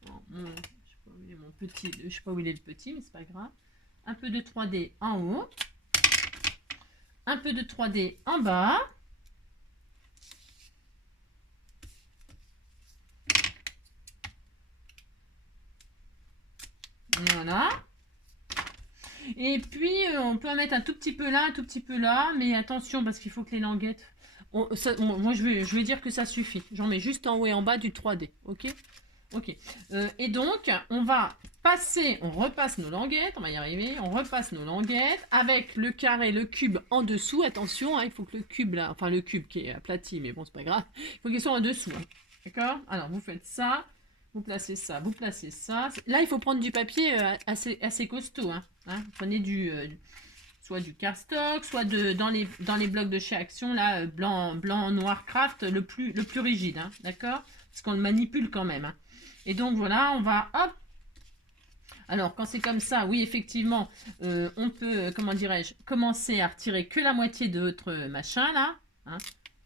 Je ne sais pas où il est mon petit, je sais pas où il est le petit, mais c'est pas grave. Un peu de 3D en haut. Un peu de 3D en bas. Voilà. Et puis, on peut en mettre un tout petit peu là, un tout petit peu là. Mais attention, parce qu'il faut que les languettes... moi, je vais dire que ça suffit. J'en mets juste en haut et en bas du 3D. Ok? Ok. Et donc, on va passer, on repasse nos languettes. On va y arriver. On repasse nos languettes avec le carré, le cube en dessous. Attention, hein, il faut que le cube, là, enfin le cube qui est aplati, mais bon, c'est pas grave. Il faut qu'il soit en dessous. Hein. D'accord? Alors, vous faites ça. Vous placez ça, vous placez ça. Là, il faut prendre du papier assez costaud. Hein. Prenez soit du cardstock, soit dans les blocs de chez Action, là, blanc, noir, craft, le plus rigide. Hein. D'accord? Parce qu'on le manipule quand même. Hein. Et donc, voilà, on va... Hop. Alors, quand c'est comme ça, oui, effectivement, on peut, comment dirais-je, commencer à retirer que la moitié de votre machin, là. Hein.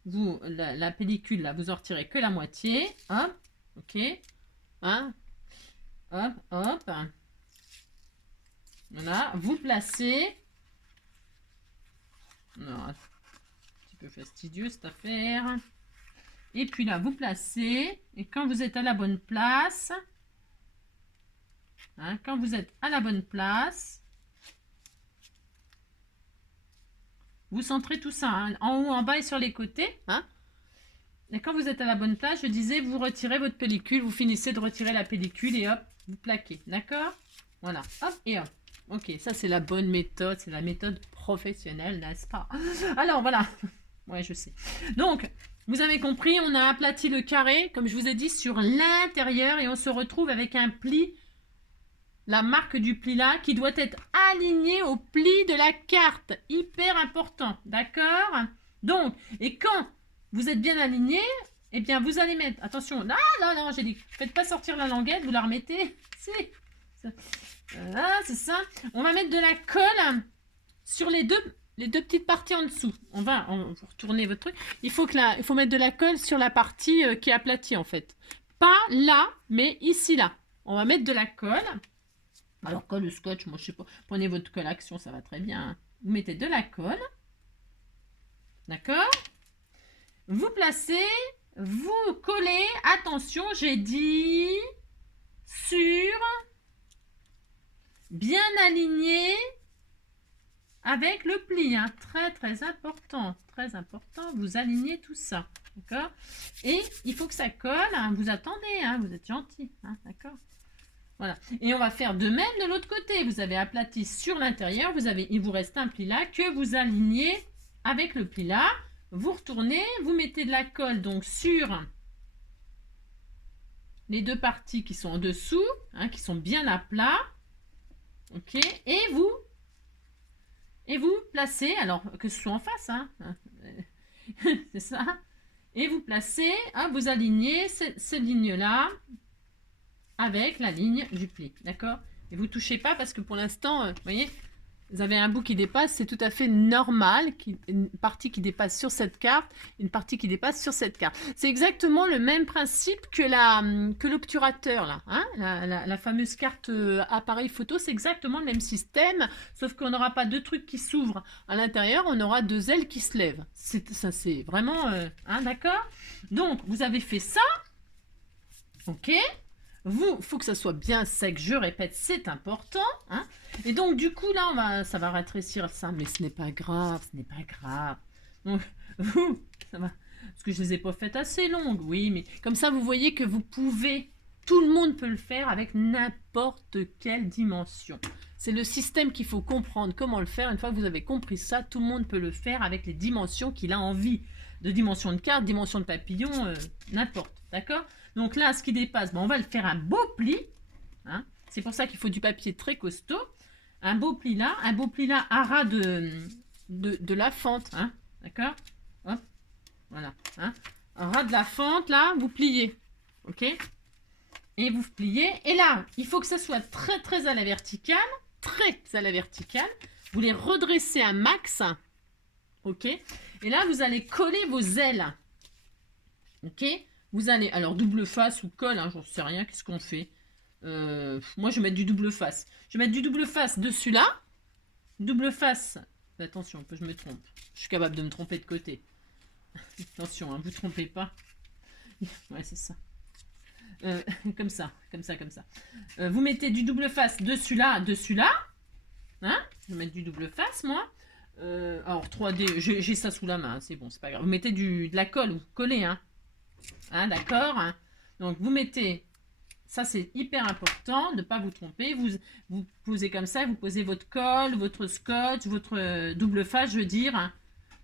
Vous, la pellicule, là, vous en retirez que la moitié. Hop. Ok. Hein? Hop, hop. Voilà, vous placez. Non, un petit peu fastidieux cette affaire. Et puis là, vous placez. Et quand vous êtes à la bonne place, hein, quand vous êtes à la bonne place, vous centrez tout ça, hein, en haut, en bas et sur les côtés. Hein. Et quand vous êtes à la bonne place, je disais, vous retirez votre pellicule, vous finissez de retirer la pellicule et hop, vous plaquez. D'accord? Voilà, hop et hop. Ok, ça c'est la bonne méthode, c'est la méthode professionnelle, n'est-ce pas? Alors voilà, ouais je sais. Donc, vous avez compris, on a aplati le carré, comme je vous ai dit, sur l'intérieur et on se retrouve avec un pli, la marque du pli là, qui doit être aligné au pli de la carte. Hyper important, d'accord? Donc, et quand vous êtes bien aligné, eh bien vous allez mettre, attention, non, j'ai dit, faites pas sortir la languette, vous la remettez, voilà, c'est ça. On va mettre de la colle sur les deux petites parties en dessous. On va retourner votre truc. Il faut mettre de la colle sur la partie qui est aplatie en fait. Pas là, mais ici là. On va mettre de la colle. Alors colle ou scotch, moi je sais pas. Prenez votre colle Action, ça va très bien. Vous mettez de la colle. D'accord? Vous placez, vous collez. Attention, j'ai dit sur... bien aligné avec le pli, hein. Très important, vous alignez tout ça, d'accord? Et il faut que ça colle, hein. Vous attendez, hein. Vous êtes gentil, hein. D'accord? Voilà, et on va faire de même de l'autre côté. Vous avez aplati sur l'intérieur, il vous reste un pli là que vous alignez avec le pli là. Vous retournez, vous mettez de la colle donc sur les deux parties qui sont en dessous, hein, qui sont bien à plat. Ok, et vous placez, alors que ce soit en face, hein, c'est ça, et vous placez, hein, vous alignez cette ligne-là avec la ligne du pli, d'accord? Et vous touchez pas parce que pour l'instant, vous voyez, vous avez un bout qui dépasse, c'est tout à fait normal, une partie qui dépasse sur cette carte, une partie qui dépasse sur cette carte. C'est exactement le même principe que l'obturateur, là, hein, la fameuse carte appareil photo, c'est exactement le même système, sauf qu'on n'aura pas deux trucs qui s'ouvrent à l'intérieur, on aura deux ailes qui se lèvent. Ça, c'est vraiment... hein, d'accord? Donc, vous avez fait ça, ok? Faut que ça soit bien sec, je répète, c'est important. Hein. Et donc, du coup, là, ça va rétrécir ça, mais ce n'est pas grave, Donc, ça va, parce que je ne les ai pas faites assez longues, oui, mais comme ça, vous voyez que vous pouvez, tout le monde peut le faire avec n'importe quelle dimension. C'est le système qu'il faut comprendre, comment le faire. Une fois que vous avez compris ça, tout le monde peut le faire avec les dimensions qu'il a envie. De dimension de carte, dimension de papillon, n'importe, d'accord? Donc là, ce qui dépasse, on va le faire un beau pli. Hein. C'est pour ça qu'il faut du papier très costaud. Un beau pli là à ras de la fente. Hein. D'accord? Hop. Voilà. Hein. À ras de la fente, là, vous pliez. OK? Et vous pliez. Et là, il faut que ça soit très à la verticale. très à la verticale. Vous les redressez un max. Ok. Et là, vous allez coller vos ailes. Ok. Vous allez, alors double face ou colle, hein, j'en sais rien, qu'est-ce qu'on fait? Moi, je vais mettre du double face. Je vais mettre du double face dessus là. Double face. Attention, que je me trompe. Je suis capable de me tromper de côté. Attention, hein, vous ne trompez pas. Ouais, c'est ça. Comme ça, comme ça, comme ça. Vous mettez du double face dessus là, dessus là. Hein? Je vais mettre du double face, moi. Alors, 3D, j'ai ça sous la main, hein, c'est bon, c'est pas grave. Vous mettez de la colle, vous collez, hein. Hein, d'accord, hein. Donc, vous mettez... Ça, c'est hyper important de ne pas vous tromper. Vous posez comme ça, vous posez votre colle, votre scotch, votre double face, je veux dire. Hein.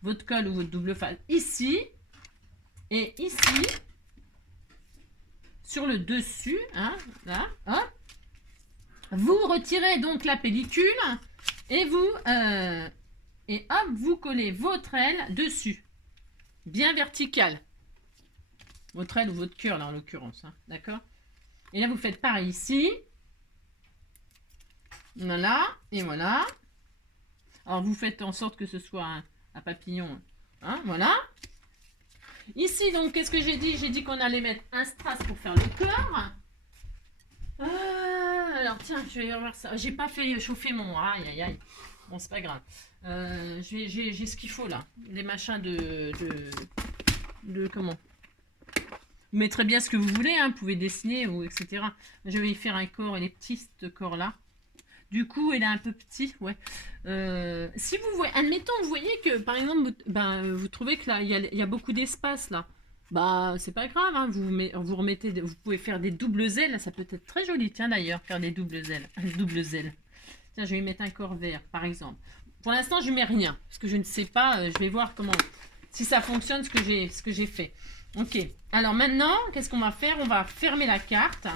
Votre colle ou votre double face ici. Et ici, sur le dessus, hein, là, hop. Vous retirez donc la pellicule et vous collez votre aile dessus. Bien verticale. Votre aile ou votre cœur, là, en l'occurrence. Hein, d'accord? Et là, vous faites pareil ici. Voilà. Et voilà. Alors, vous faites en sorte que ce soit un papillon. Hein, voilà. Ici, donc, qu'est-ce que j'ai dit? J'ai dit qu'on allait mettre un strass pour faire le cœur. Alors, tiens, je vais revoir ça. J'ai pas fait chauffer mon... Aïe, aïe, aïe. Bon, c'est pas grave. J'ai ce qu'il faut, là. Les machins de comment? Vous mettrez bien ce que vous voulez, hein, vous pouvez dessiner, ou etc. Je vais y faire un corps, les petits, ce corps-là. Du coup, il est un peu petit, ouais. Si vous voyez, admettons, vous voyez que, par exemple, vous trouvez que là, il y a beaucoup d'espace, là. Bah, c'est pas grave, hein, vous remettez, vous pouvez faire des doubles ailes, ça peut être très joli, tiens, d'ailleurs, faire des doubles ailes. Doubles ailes. Tiens, je vais y mettre un corps vert, par exemple. Pour l'instant, je mets rien, parce que je ne sais pas, je vais voir comment, si ça fonctionne, ce que j'ai fait. Ok, alors maintenant, qu'est-ce qu'on va faire? On va fermer la carte.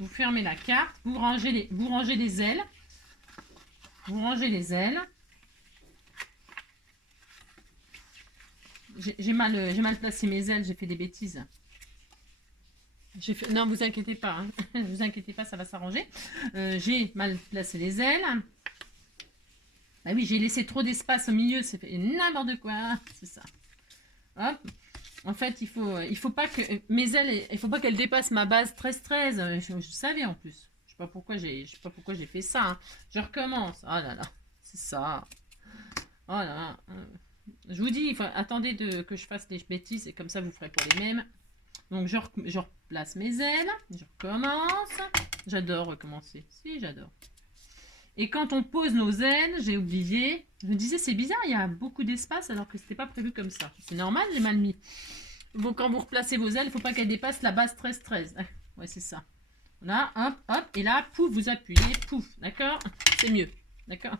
Vous fermez la carte, vous rangez les ailes. Vous rangez les ailes. J'ai mal placé mes ailes, j'ai fait des bêtises. Non, vous inquiétez pas, hein. Vous inquiétez pas, ça va s'arranger. J'ai mal placé les ailes. Ah oui, j'ai laissé trop d'espace au milieu, c'est n'importe quoi, c'est ça. Hop. En fait, il faut pas que mes ailes, il faut pas qu'elles dépassent ma base 13-13. Je savais en plus. Je sais pas pourquoi j'ai fait ça. Hein. Je recommence. Oh là là, c'est ça. Oh là là. Je vous dis, attendez que je fasse des bêtises et comme ça vous ferez pour les mêmes. Donc je replace mes ailes, je recommence. J'adore recommencer. Si, j'adore. Et quand on pose nos ailes, j'ai oublié, je me disais c'est bizarre, il y a beaucoup d'espace alors que c'était pas prévu comme ça. C'est normal, j'ai mal mis. Donc quand vous replacez vos ailes, il ne faut pas qu'elles dépassent la base 13-13. Ouais, c'est ça. Voilà, hop, hop, et là, pouf, vous appuyez, pouf, d'accord? C'est mieux, d'accord?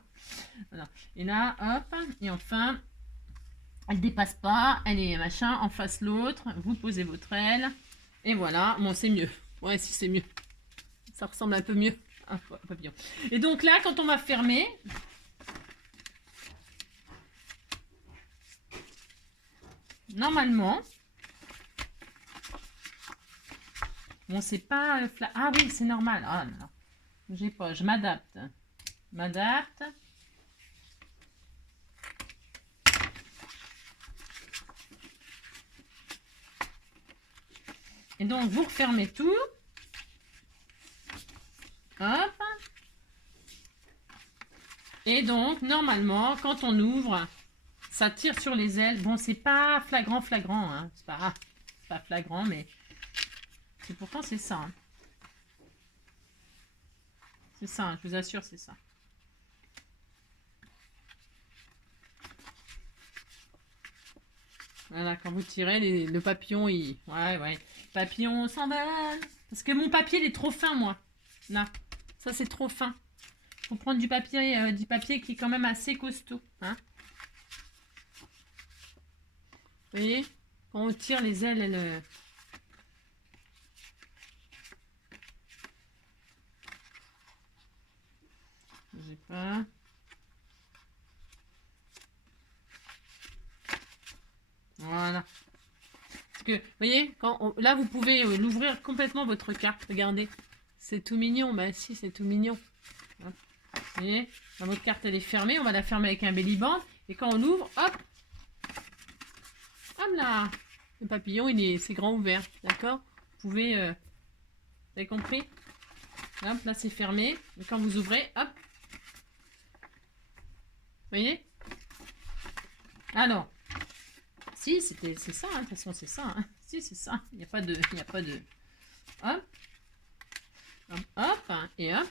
Voilà. Et là, hop, et enfin, elle dépasse pas, elle est machin, en face l'autre, vous posez votre aile, et voilà, bon, c'est mieux. Ouais, si c'est mieux. Ça ressemble un peu mieux. Un papillon. Et donc là, quand on va fermer, normalement, bon, c'est pas... Ah oui, c'est normal. Ah non, j'ai pas, je m'adapte. M'adapte. Et donc, vous refermez tout. Hop. Et donc, normalement, quand on ouvre, ça tire sur les ailes. Bon, c'est pas flagrant, hein. C'est pas flagrant, mais pourtant c'est ça. Hein. C'est ça, hein, je vous assure, c'est ça. Voilà, quand vous tirez, le papillon, Ouais. Le papillon s'envole. Parce que mon papier, il est trop fin, moi. Là, ça, c'est trop fin. Faut prendre du papier qui est quand même assez costaud. Hein. Vous voyez? Quand on tire les ailes, elles... J'ai pas... Voilà. Parce que, vous voyez, là, vous pouvez l'ouvrir complètement, votre carte. Regardez. C'est tout mignon. Bah si, c'est tout mignon. Hop. Vous voyez, votre carte, elle est fermée. On va la fermer avec un belly band. Et quand on l'ouvre, hop. Hop là. Le papillon, c'est grand ouvert. D'accord? Vous pouvez... vous avez compris? Hop, là, c'est fermé. Et quand vous ouvrez, hop. Vous voyez? Alors... Si, c'est ça, hein. De toute façon, c'est ça. Hein. Si, c'est ça. Il n'y a pas de... Hop. Hop, hop, hein, et hop.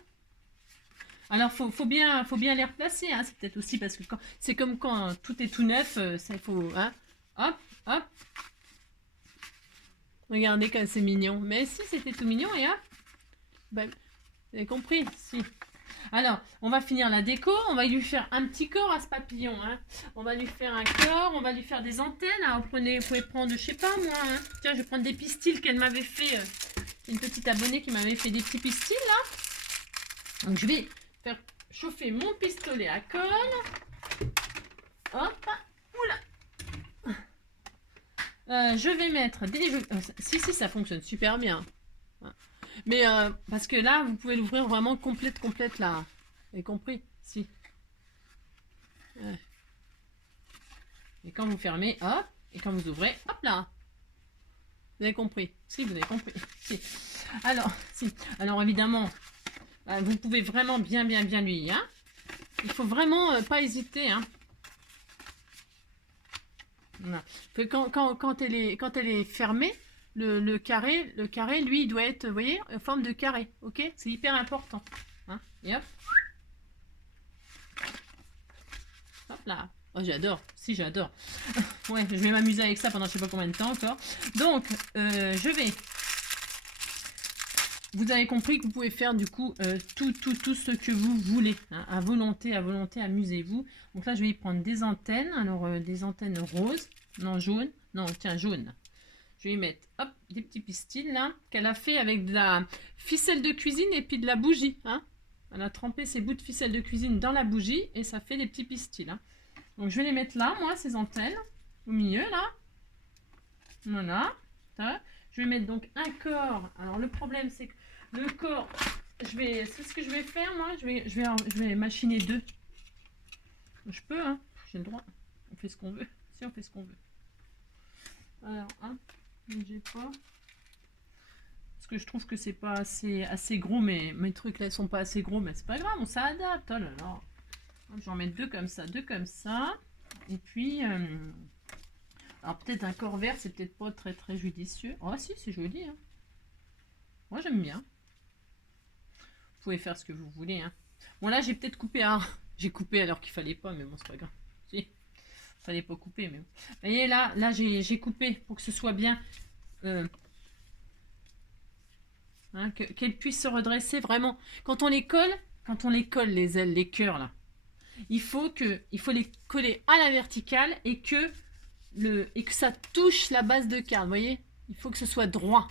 Alors, faut bien les replacer. Hein. C'est peut-être aussi parce que c'est comme quand tout est tout neuf, ça, il faut... Hein. Hop, hop. Regardez comme c'est mignon. Mais si, c'était tout mignon, et hop. Ben, vous avez compris? Si. Alors, on va finir la déco. On va lui faire un petit corps à ce papillon. Hein. On va lui faire un corps. On va lui faire des antennes. Alors, vous pouvez prendre, je sais pas moi. Hein. Tiens, je vais prendre des pistils qu'elle m'avait fait. Une petite abonnée qui m'avait fait des petits pistils là. Donc, je vais faire chauffer mon pistolet à colle. Hop. Oula. Je vais mettre des... si, ça fonctionne super bien. Mais parce que là, vous pouvez l'ouvrir vraiment complète là. Vous avez compris? Si. Ouais. Et quand vous fermez, hop. Et quand vous ouvrez, hop là. Vous avez compris? Si, vous avez compris. Si. Alors, si. Alors évidemment, vous pouvez vraiment bien lui. Hein. Il faut vraiment pas hésiter. Hein. Voilà. Que quand elle est fermée, le carré, lui, il doit être, vous voyez, en forme de carré. Ok? C'est hyper important. Hein? Et hop. Hop là. Oh, j'adore. Si, j'adore. Ouais, je vais m'amuser avec ça pendant je sais pas combien de temps encore. Donc, je vais... Vous avez compris que vous pouvez faire du coup tout ce que vous voulez. Hein, à volonté, amusez-vous. Donc là, je vais y prendre des antennes. Alors, des antennes roses. Non, jaune. Non, tiens, jaune. Je vais y mettre, hop, des petits pistils là, qu'elle a fait avec de la ficelle de cuisine et puis de la bougie. Hein. Elle a trempé ses bouts de ficelle de cuisine dans la bougie et ça fait des petits pistils. Hein. Donc je vais les mettre là, moi, ces antennes, au milieu là. Voilà. Je vais mettre donc un corps. Alors le problème, c'est que le corps, c'est ce que je vais faire, moi. Je vais machiner deux. Je peux, hein. J'ai le droit. On fait ce qu'on veut. Si, on fait ce qu'on veut. Alors, hein. J'ai pas. Parce que je trouve que c'est pas assez gros, mais mes trucs là ils sont pas assez gros, mais c'est pas grave, on s'adapte. Oh là là. J'en mets deux comme ça. Et puis, alors peut-être un corps vert, c'est peut-être pas très judicieux. Oh si, c'est joli. Hein. Moi j'aime bien. Vous pouvez faire ce que vous voulez. Hein. Bon là j'ai peut-être coupé un. J'ai coupé alors qu'il fallait pas, mais bon c'est pas grave. Si. Fallait pas couper, mais bon. Vous voyez là j'ai coupé pour que ce soit bien. Hein, qu'elle puisse se redresser vraiment. Quand on les colle les ailes, les cœurs là, il faut les coller à la verticale et que ça touche la base de carte. Vous voyez, il faut que ce soit droit.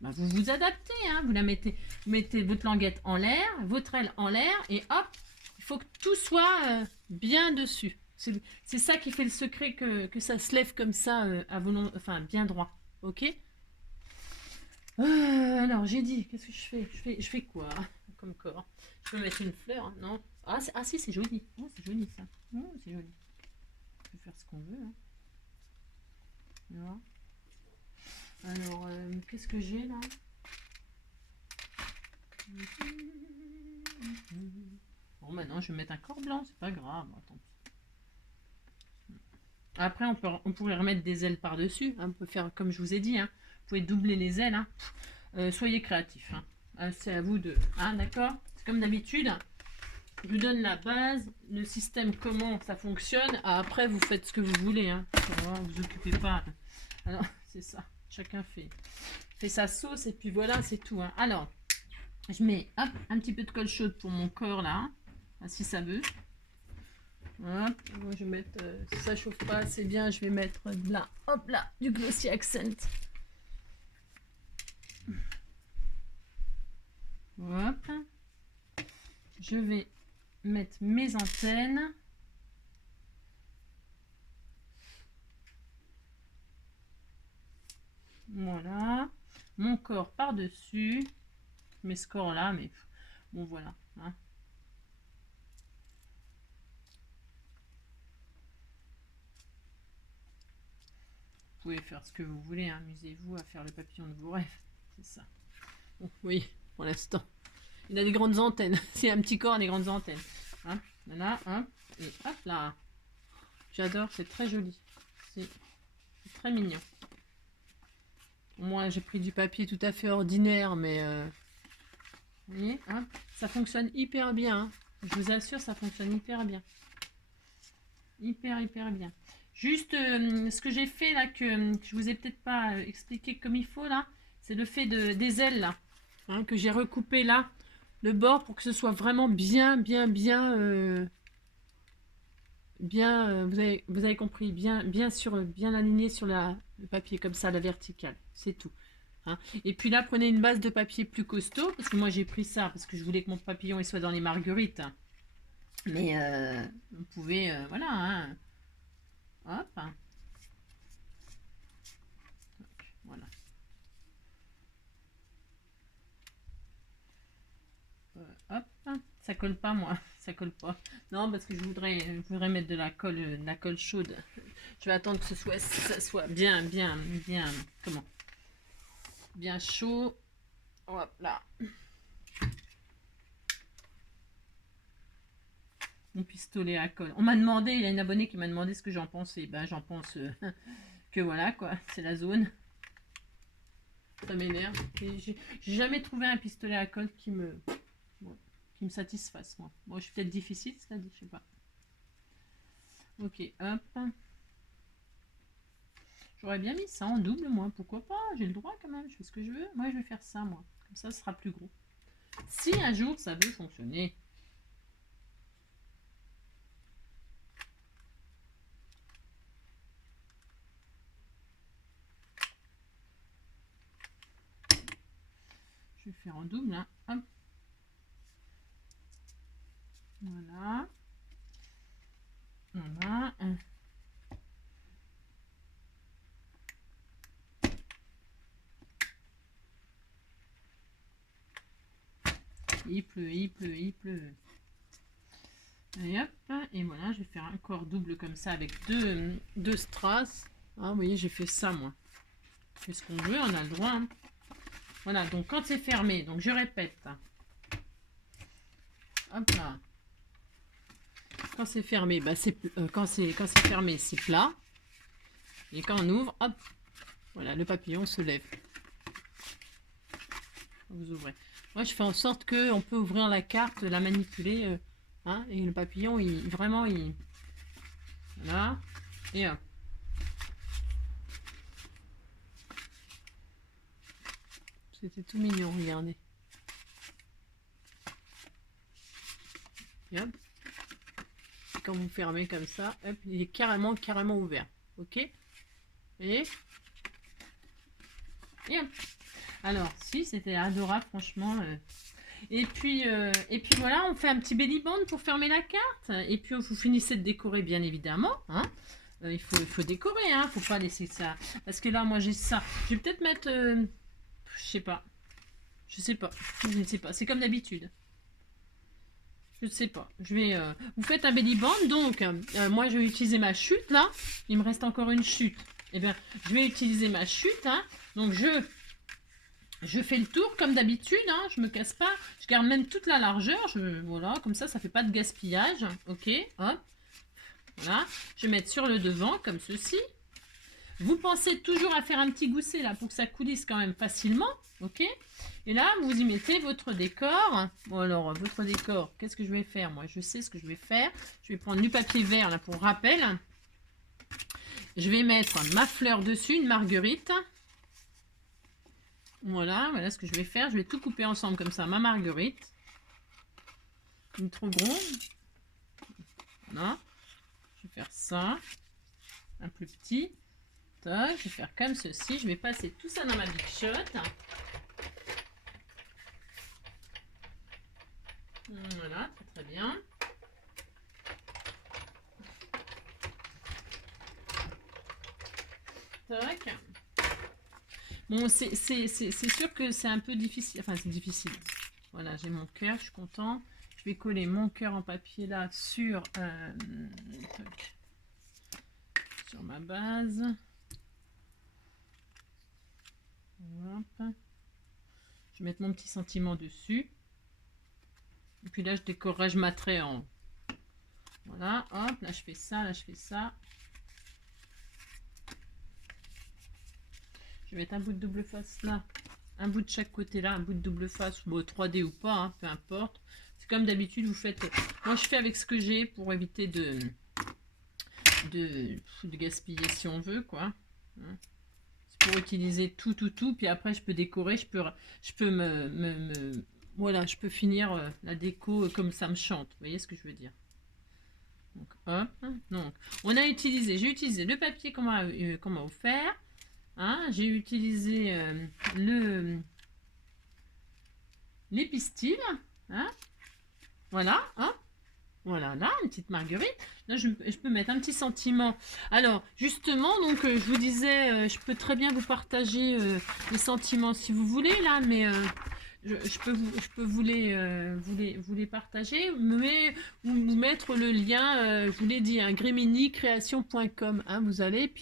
Bah, vous vous adaptez, hein, vous mettez votre languette en l'air, votre aile en l'air et hop, il faut que tout soit bien dessus. C'est ça qui fait le secret que ça se lève comme ça enfin bien droit. Ok. Alors j'ai dit, qu'est-ce que je fais? Je fais quoi comme corps? Je peux mettre une fleur, hein, non? Ah si, c'est joli. Oh, c'est joli ça. Oh, c'est joli. On peut faire ce qu'on veut. Hein. Voilà. Alors, qu'est-ce que j'ai là? Bon, maintenant je vais mettre un corps blanc, c'est pas grave. Attends. Après, on pourrait remettre des ailes par-dessus. Hein. On peut faire comme je vous ai dit. Hein. Vous pouvez doubler les ailes. Hein. Soyez créatifs. Hein. C'est à vous de... Hein, d'accord? C'est comme d'habitude. Je vous donne la base, le système, comment ça fonctionne. Après, vous faites ce que vous voulez. Hein. Vous occupez pas. Alors, c'est ça. Chacun fait sa sauce. Et puis voilà, c'est tout. Hein. Alors, je mets hop, un petit peu de colle chaude pour mon corps là. Hein, si ça veut. Hop, moi je vais mettre, si ça chauffe pas assez bien, je vais mettre de là, hop là, du Glossy Accent. Hop. Je vais mettre mes antennes. Voilà. Mon corps par-dessus. Mes scores là, mais bon, voilà. Hein. Vous pouvez faire ce que vous voulez, hein. Amusez-vous à faire le papillon de vos rêves. C'est ça. Bon, oui, pour l'instant. Il a des grandes antennes. C'est un petit corps, des grandes antennes. Hein. Voilà, hop. Et hop là. J'adore, c'est très joli. C'est très mignon. Moi, j'ai pris du papier tout à fait ordinaire, mais... vous voyez, hein, ça fonctionne hyper bien. Hein. Je vous assure, ça fonctionne hyper bien. Hyper bien. Juste, ce que j'ai fait là, que je vous ai peut-être pas expliqué comme il faut là, c'est le fait des ailes là, hein, que j'ai recoupé là, le bord pour que ce soit vraiment bien, vous avez compris, bien aligné sur le papier, comme ça, la verticale. C'est tout. Hein. Et puis là, prenez une base de papier plus costaud, parce que moi j'ai pris ça, parce que je voulais que mon papillon il soit dans les marguerites. Mais vous pouvez, voilà, hein. Hop. Voilà. Hop. Ça colle pas, moi. Ça colle pas. Non, parce que je voudrais mettre de la colle chaude. Je vais attendre que ça soit bien, comment? Bien chaud. Hop là. Mon pistolet à colle. On m'a demandé, il y a une abonnée qui m'a demandé ce que j'en pensais. Ben, j'en pense que voilà, quoi. C'est la zone. Ça m'énerve. J'ai jamais trouvé un pistolet à colle qui me satisfasse, moi. Bon, je suis peut-être difficile, ça dit, je sais pas. Ok, hop. J'aurais bien mis ça en double, moi. Pourquoi pas? J'ai le droit quand même. Je fais ce que je veux. Moi, je vais faire ça, moi. Comme ça, ce sera plus gros. Si un jour, ça veut fonctionner. Je vais faire en double, hein. Hop. Voilà. Voilà. Il pleut. Et hop, et voilà, je vais faire un corps double comme ça avec deux strass. Ah, vous voyez, j'ai fait ça, moi. C'est ce qu'on veut, on a le droit. Hein. Voilà, donc quand c'est fermé, donc je répète. Hop là. Quand c'est fermé, bah quand c'est fermé, c'est plat. Et quand on ouvre, hop, voilà, le papillon se lève. Vous ouvrez. Moi, je fais en sorte que on peut ouvrir la carte, la manipuler, hein, et le papillon, vraiment, voilà, et hop. C'était tout mignon, regardez. Et hop. Quand vous fermez comme ça, hop, il est carrément ouvert. Ok. Et hop. Alors, si, c'était adorable, franchement. Et puis voilà, on fait un petit belly band pour fermer la carte. Et puis, vous finissez de décorer, bien évidemment. Hein. Il faut décorer, hein. Faut pas laisser ça. Parce que là, moi, j'ai ça. Je vais peut-être mettre... je sais pas. Je ne sais pas. C'est comme d'habitude. Je ne sais pas. Je vais. Vous faites un belly band, donc moi je vais utiliser ma chute là. Il me reste encore une chute. Eh bien, je vais utiliser ma chute. Hein. Donc je fais le tour comme d'habitude. Hein. Je me casse pas. Je garde même toute la largeur. Voilà, comme ça fait pas de gaspillage. Ok, hop. Voilà. Je vais mettre sur le devant comme ceci. Vous pensez toujours à faire un petit gousset là pour que ça coulisse quand même facilement. Ok. Et là, vous y mettez votre décor. Bon, alors, votre décor, qu'est-ce que je vais faire? Moi, je sais ce que je vais faire. Je vais prendre du papier vert, là, pour rappel. Je vais mettre ma fleur dessus, une marguerite. Voilà ce que je vais faire. Je vais tout couper ensemble comme ça, ma marguerite. Une trop gronde. Voilà. Je vais faire ça. Un plus petit. Toc. Je vais faire comme ceci. Je vais passer tout ça dans ma Big Shot. Voilà, très bien. Tac. Bon, c'est sûr que c'est un peu difficile. Enfin, c'est difficile. Voilà, j'ai mon cœur, je suis content. Je vais coller mon cœur en papier là sur ma base. Hop. Je vais mettre mon petit sentiment dessus. Et puis là, je décorerai, je mettrai en... Voilà, hop, là je fais ça, là je fais ça. Je vais mettre un bout de double face là. Un bout de chaque côté là, un bout de double face, bon 3D ou pas, hein, peu importe. C'est comme d'habitude, vous faites... Moi je fais avec ce que j'ai pour éviter de gaspiller si on veut, quoi. C'est pour utiliser tout, puis après je peux décorer, je peux voilà, je peux finir la déco comme ça me chante. Vous voyez ce que je veux dire? Donc, hop. Donc, j'ai utilisé le papier qu'on m'a offert. Hein, j'ai utilisé les pistils. Hein, voilà. Hein, voilà, là, une petite marguerite. Là, je peux mettre un petit sentiment. Alors, justement, donc, je vous disais, je peux très bien vous partager les sentiments si vous voulez, là, mais je peux vous les partager, mais vous mettre le lien, je vous l'ai dit, hein, greminicreation.com. Hein, vous allez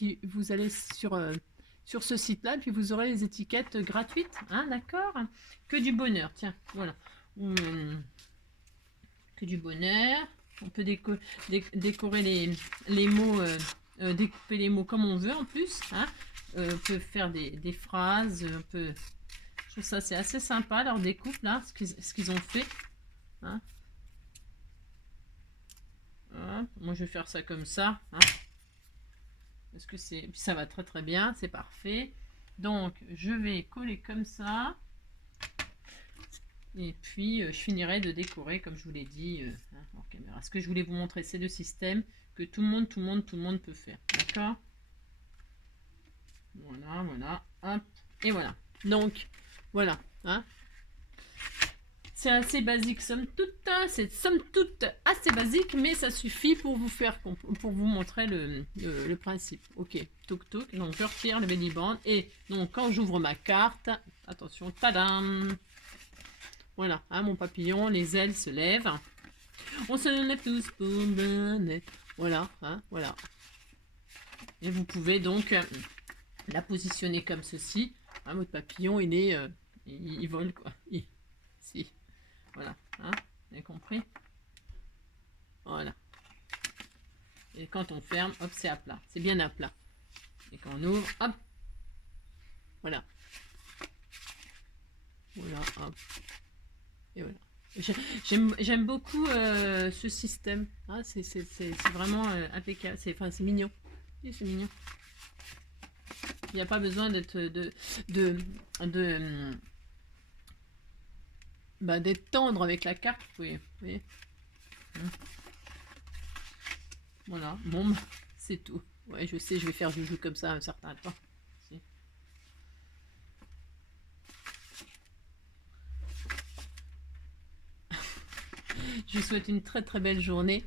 sur ce site-là, puis vous aurez les étiquettes gratuites. Hein, d'accord? Que du bonheur, tiens, voilà. Que du bonheur. On peut décorer les mots, découper les mots comme on veut en plus. Hein. On peut faire des phrases. Je trouve ça c'est assez sympa leur découpe là, ce qu'ils ont fait. Hein. Moi je vais faire ça comme ça. Hein. Parce que ça va très très bien, c'est parfait. Donc je vais coller comme ça. Et puis, je finirai de décorer, comme je vous l'ai dit, en caméra. Ce que je voulais vous montrer, c'est le système que tout le monde peut faire. D'accord? Voilà, voilà. Hop. Et voilà. Donc, voilà. Hein. C'est assez basique, somme toute. C'est somme toute assez basique, mais ça suffit pour vous montrer le principe. Ok. Toc, toc. Donc, je retire le belly band. Et donc, quand j'ouvre ma carte, attention, tadam! Voilà, hein, mon papillon, les ailes se lèvent. On se lève tous pour bonnet. Voilà, hein, voilà. Et vous pouvez donc la positionner comme ceci. Hein, votre papillon, il vole, quoi. Si. Voilà, hein, vous avez compris? Voilà. Et quand on ferme, hop, c'est à plat. C'est bien à plat. Et quand on ouvre, hop. Voilà. Voilà, hop. Et voilà. J'aime beaucoup ce système. Ah, c'est vraiment impeccable. C'est mignon. Oui, c'est mignon. Il n'y a pas besoin d'être d'être tendre avec la carte. Vous voyez. Voilà. Bon, c'est tout. Ouais, je sais, je vais faire joujou comme ça un certain temps. Je vous souhaite une très très belle journée.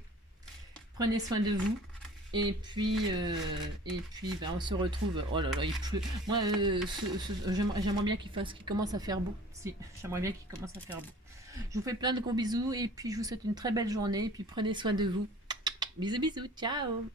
Prenez soin de vous. Et puis on se retrouve. Oh là là, il pleut. Moi, j'aimerais bien qu'il commence à faire beau. Si, j'aimerais bien qu'il commence à faire beau. Je vous fais plein de gros bisous. Et puis, je vous souhaite une très belle journée. Et puis, prenez soin de vous. Bisous, bisous. Ciao.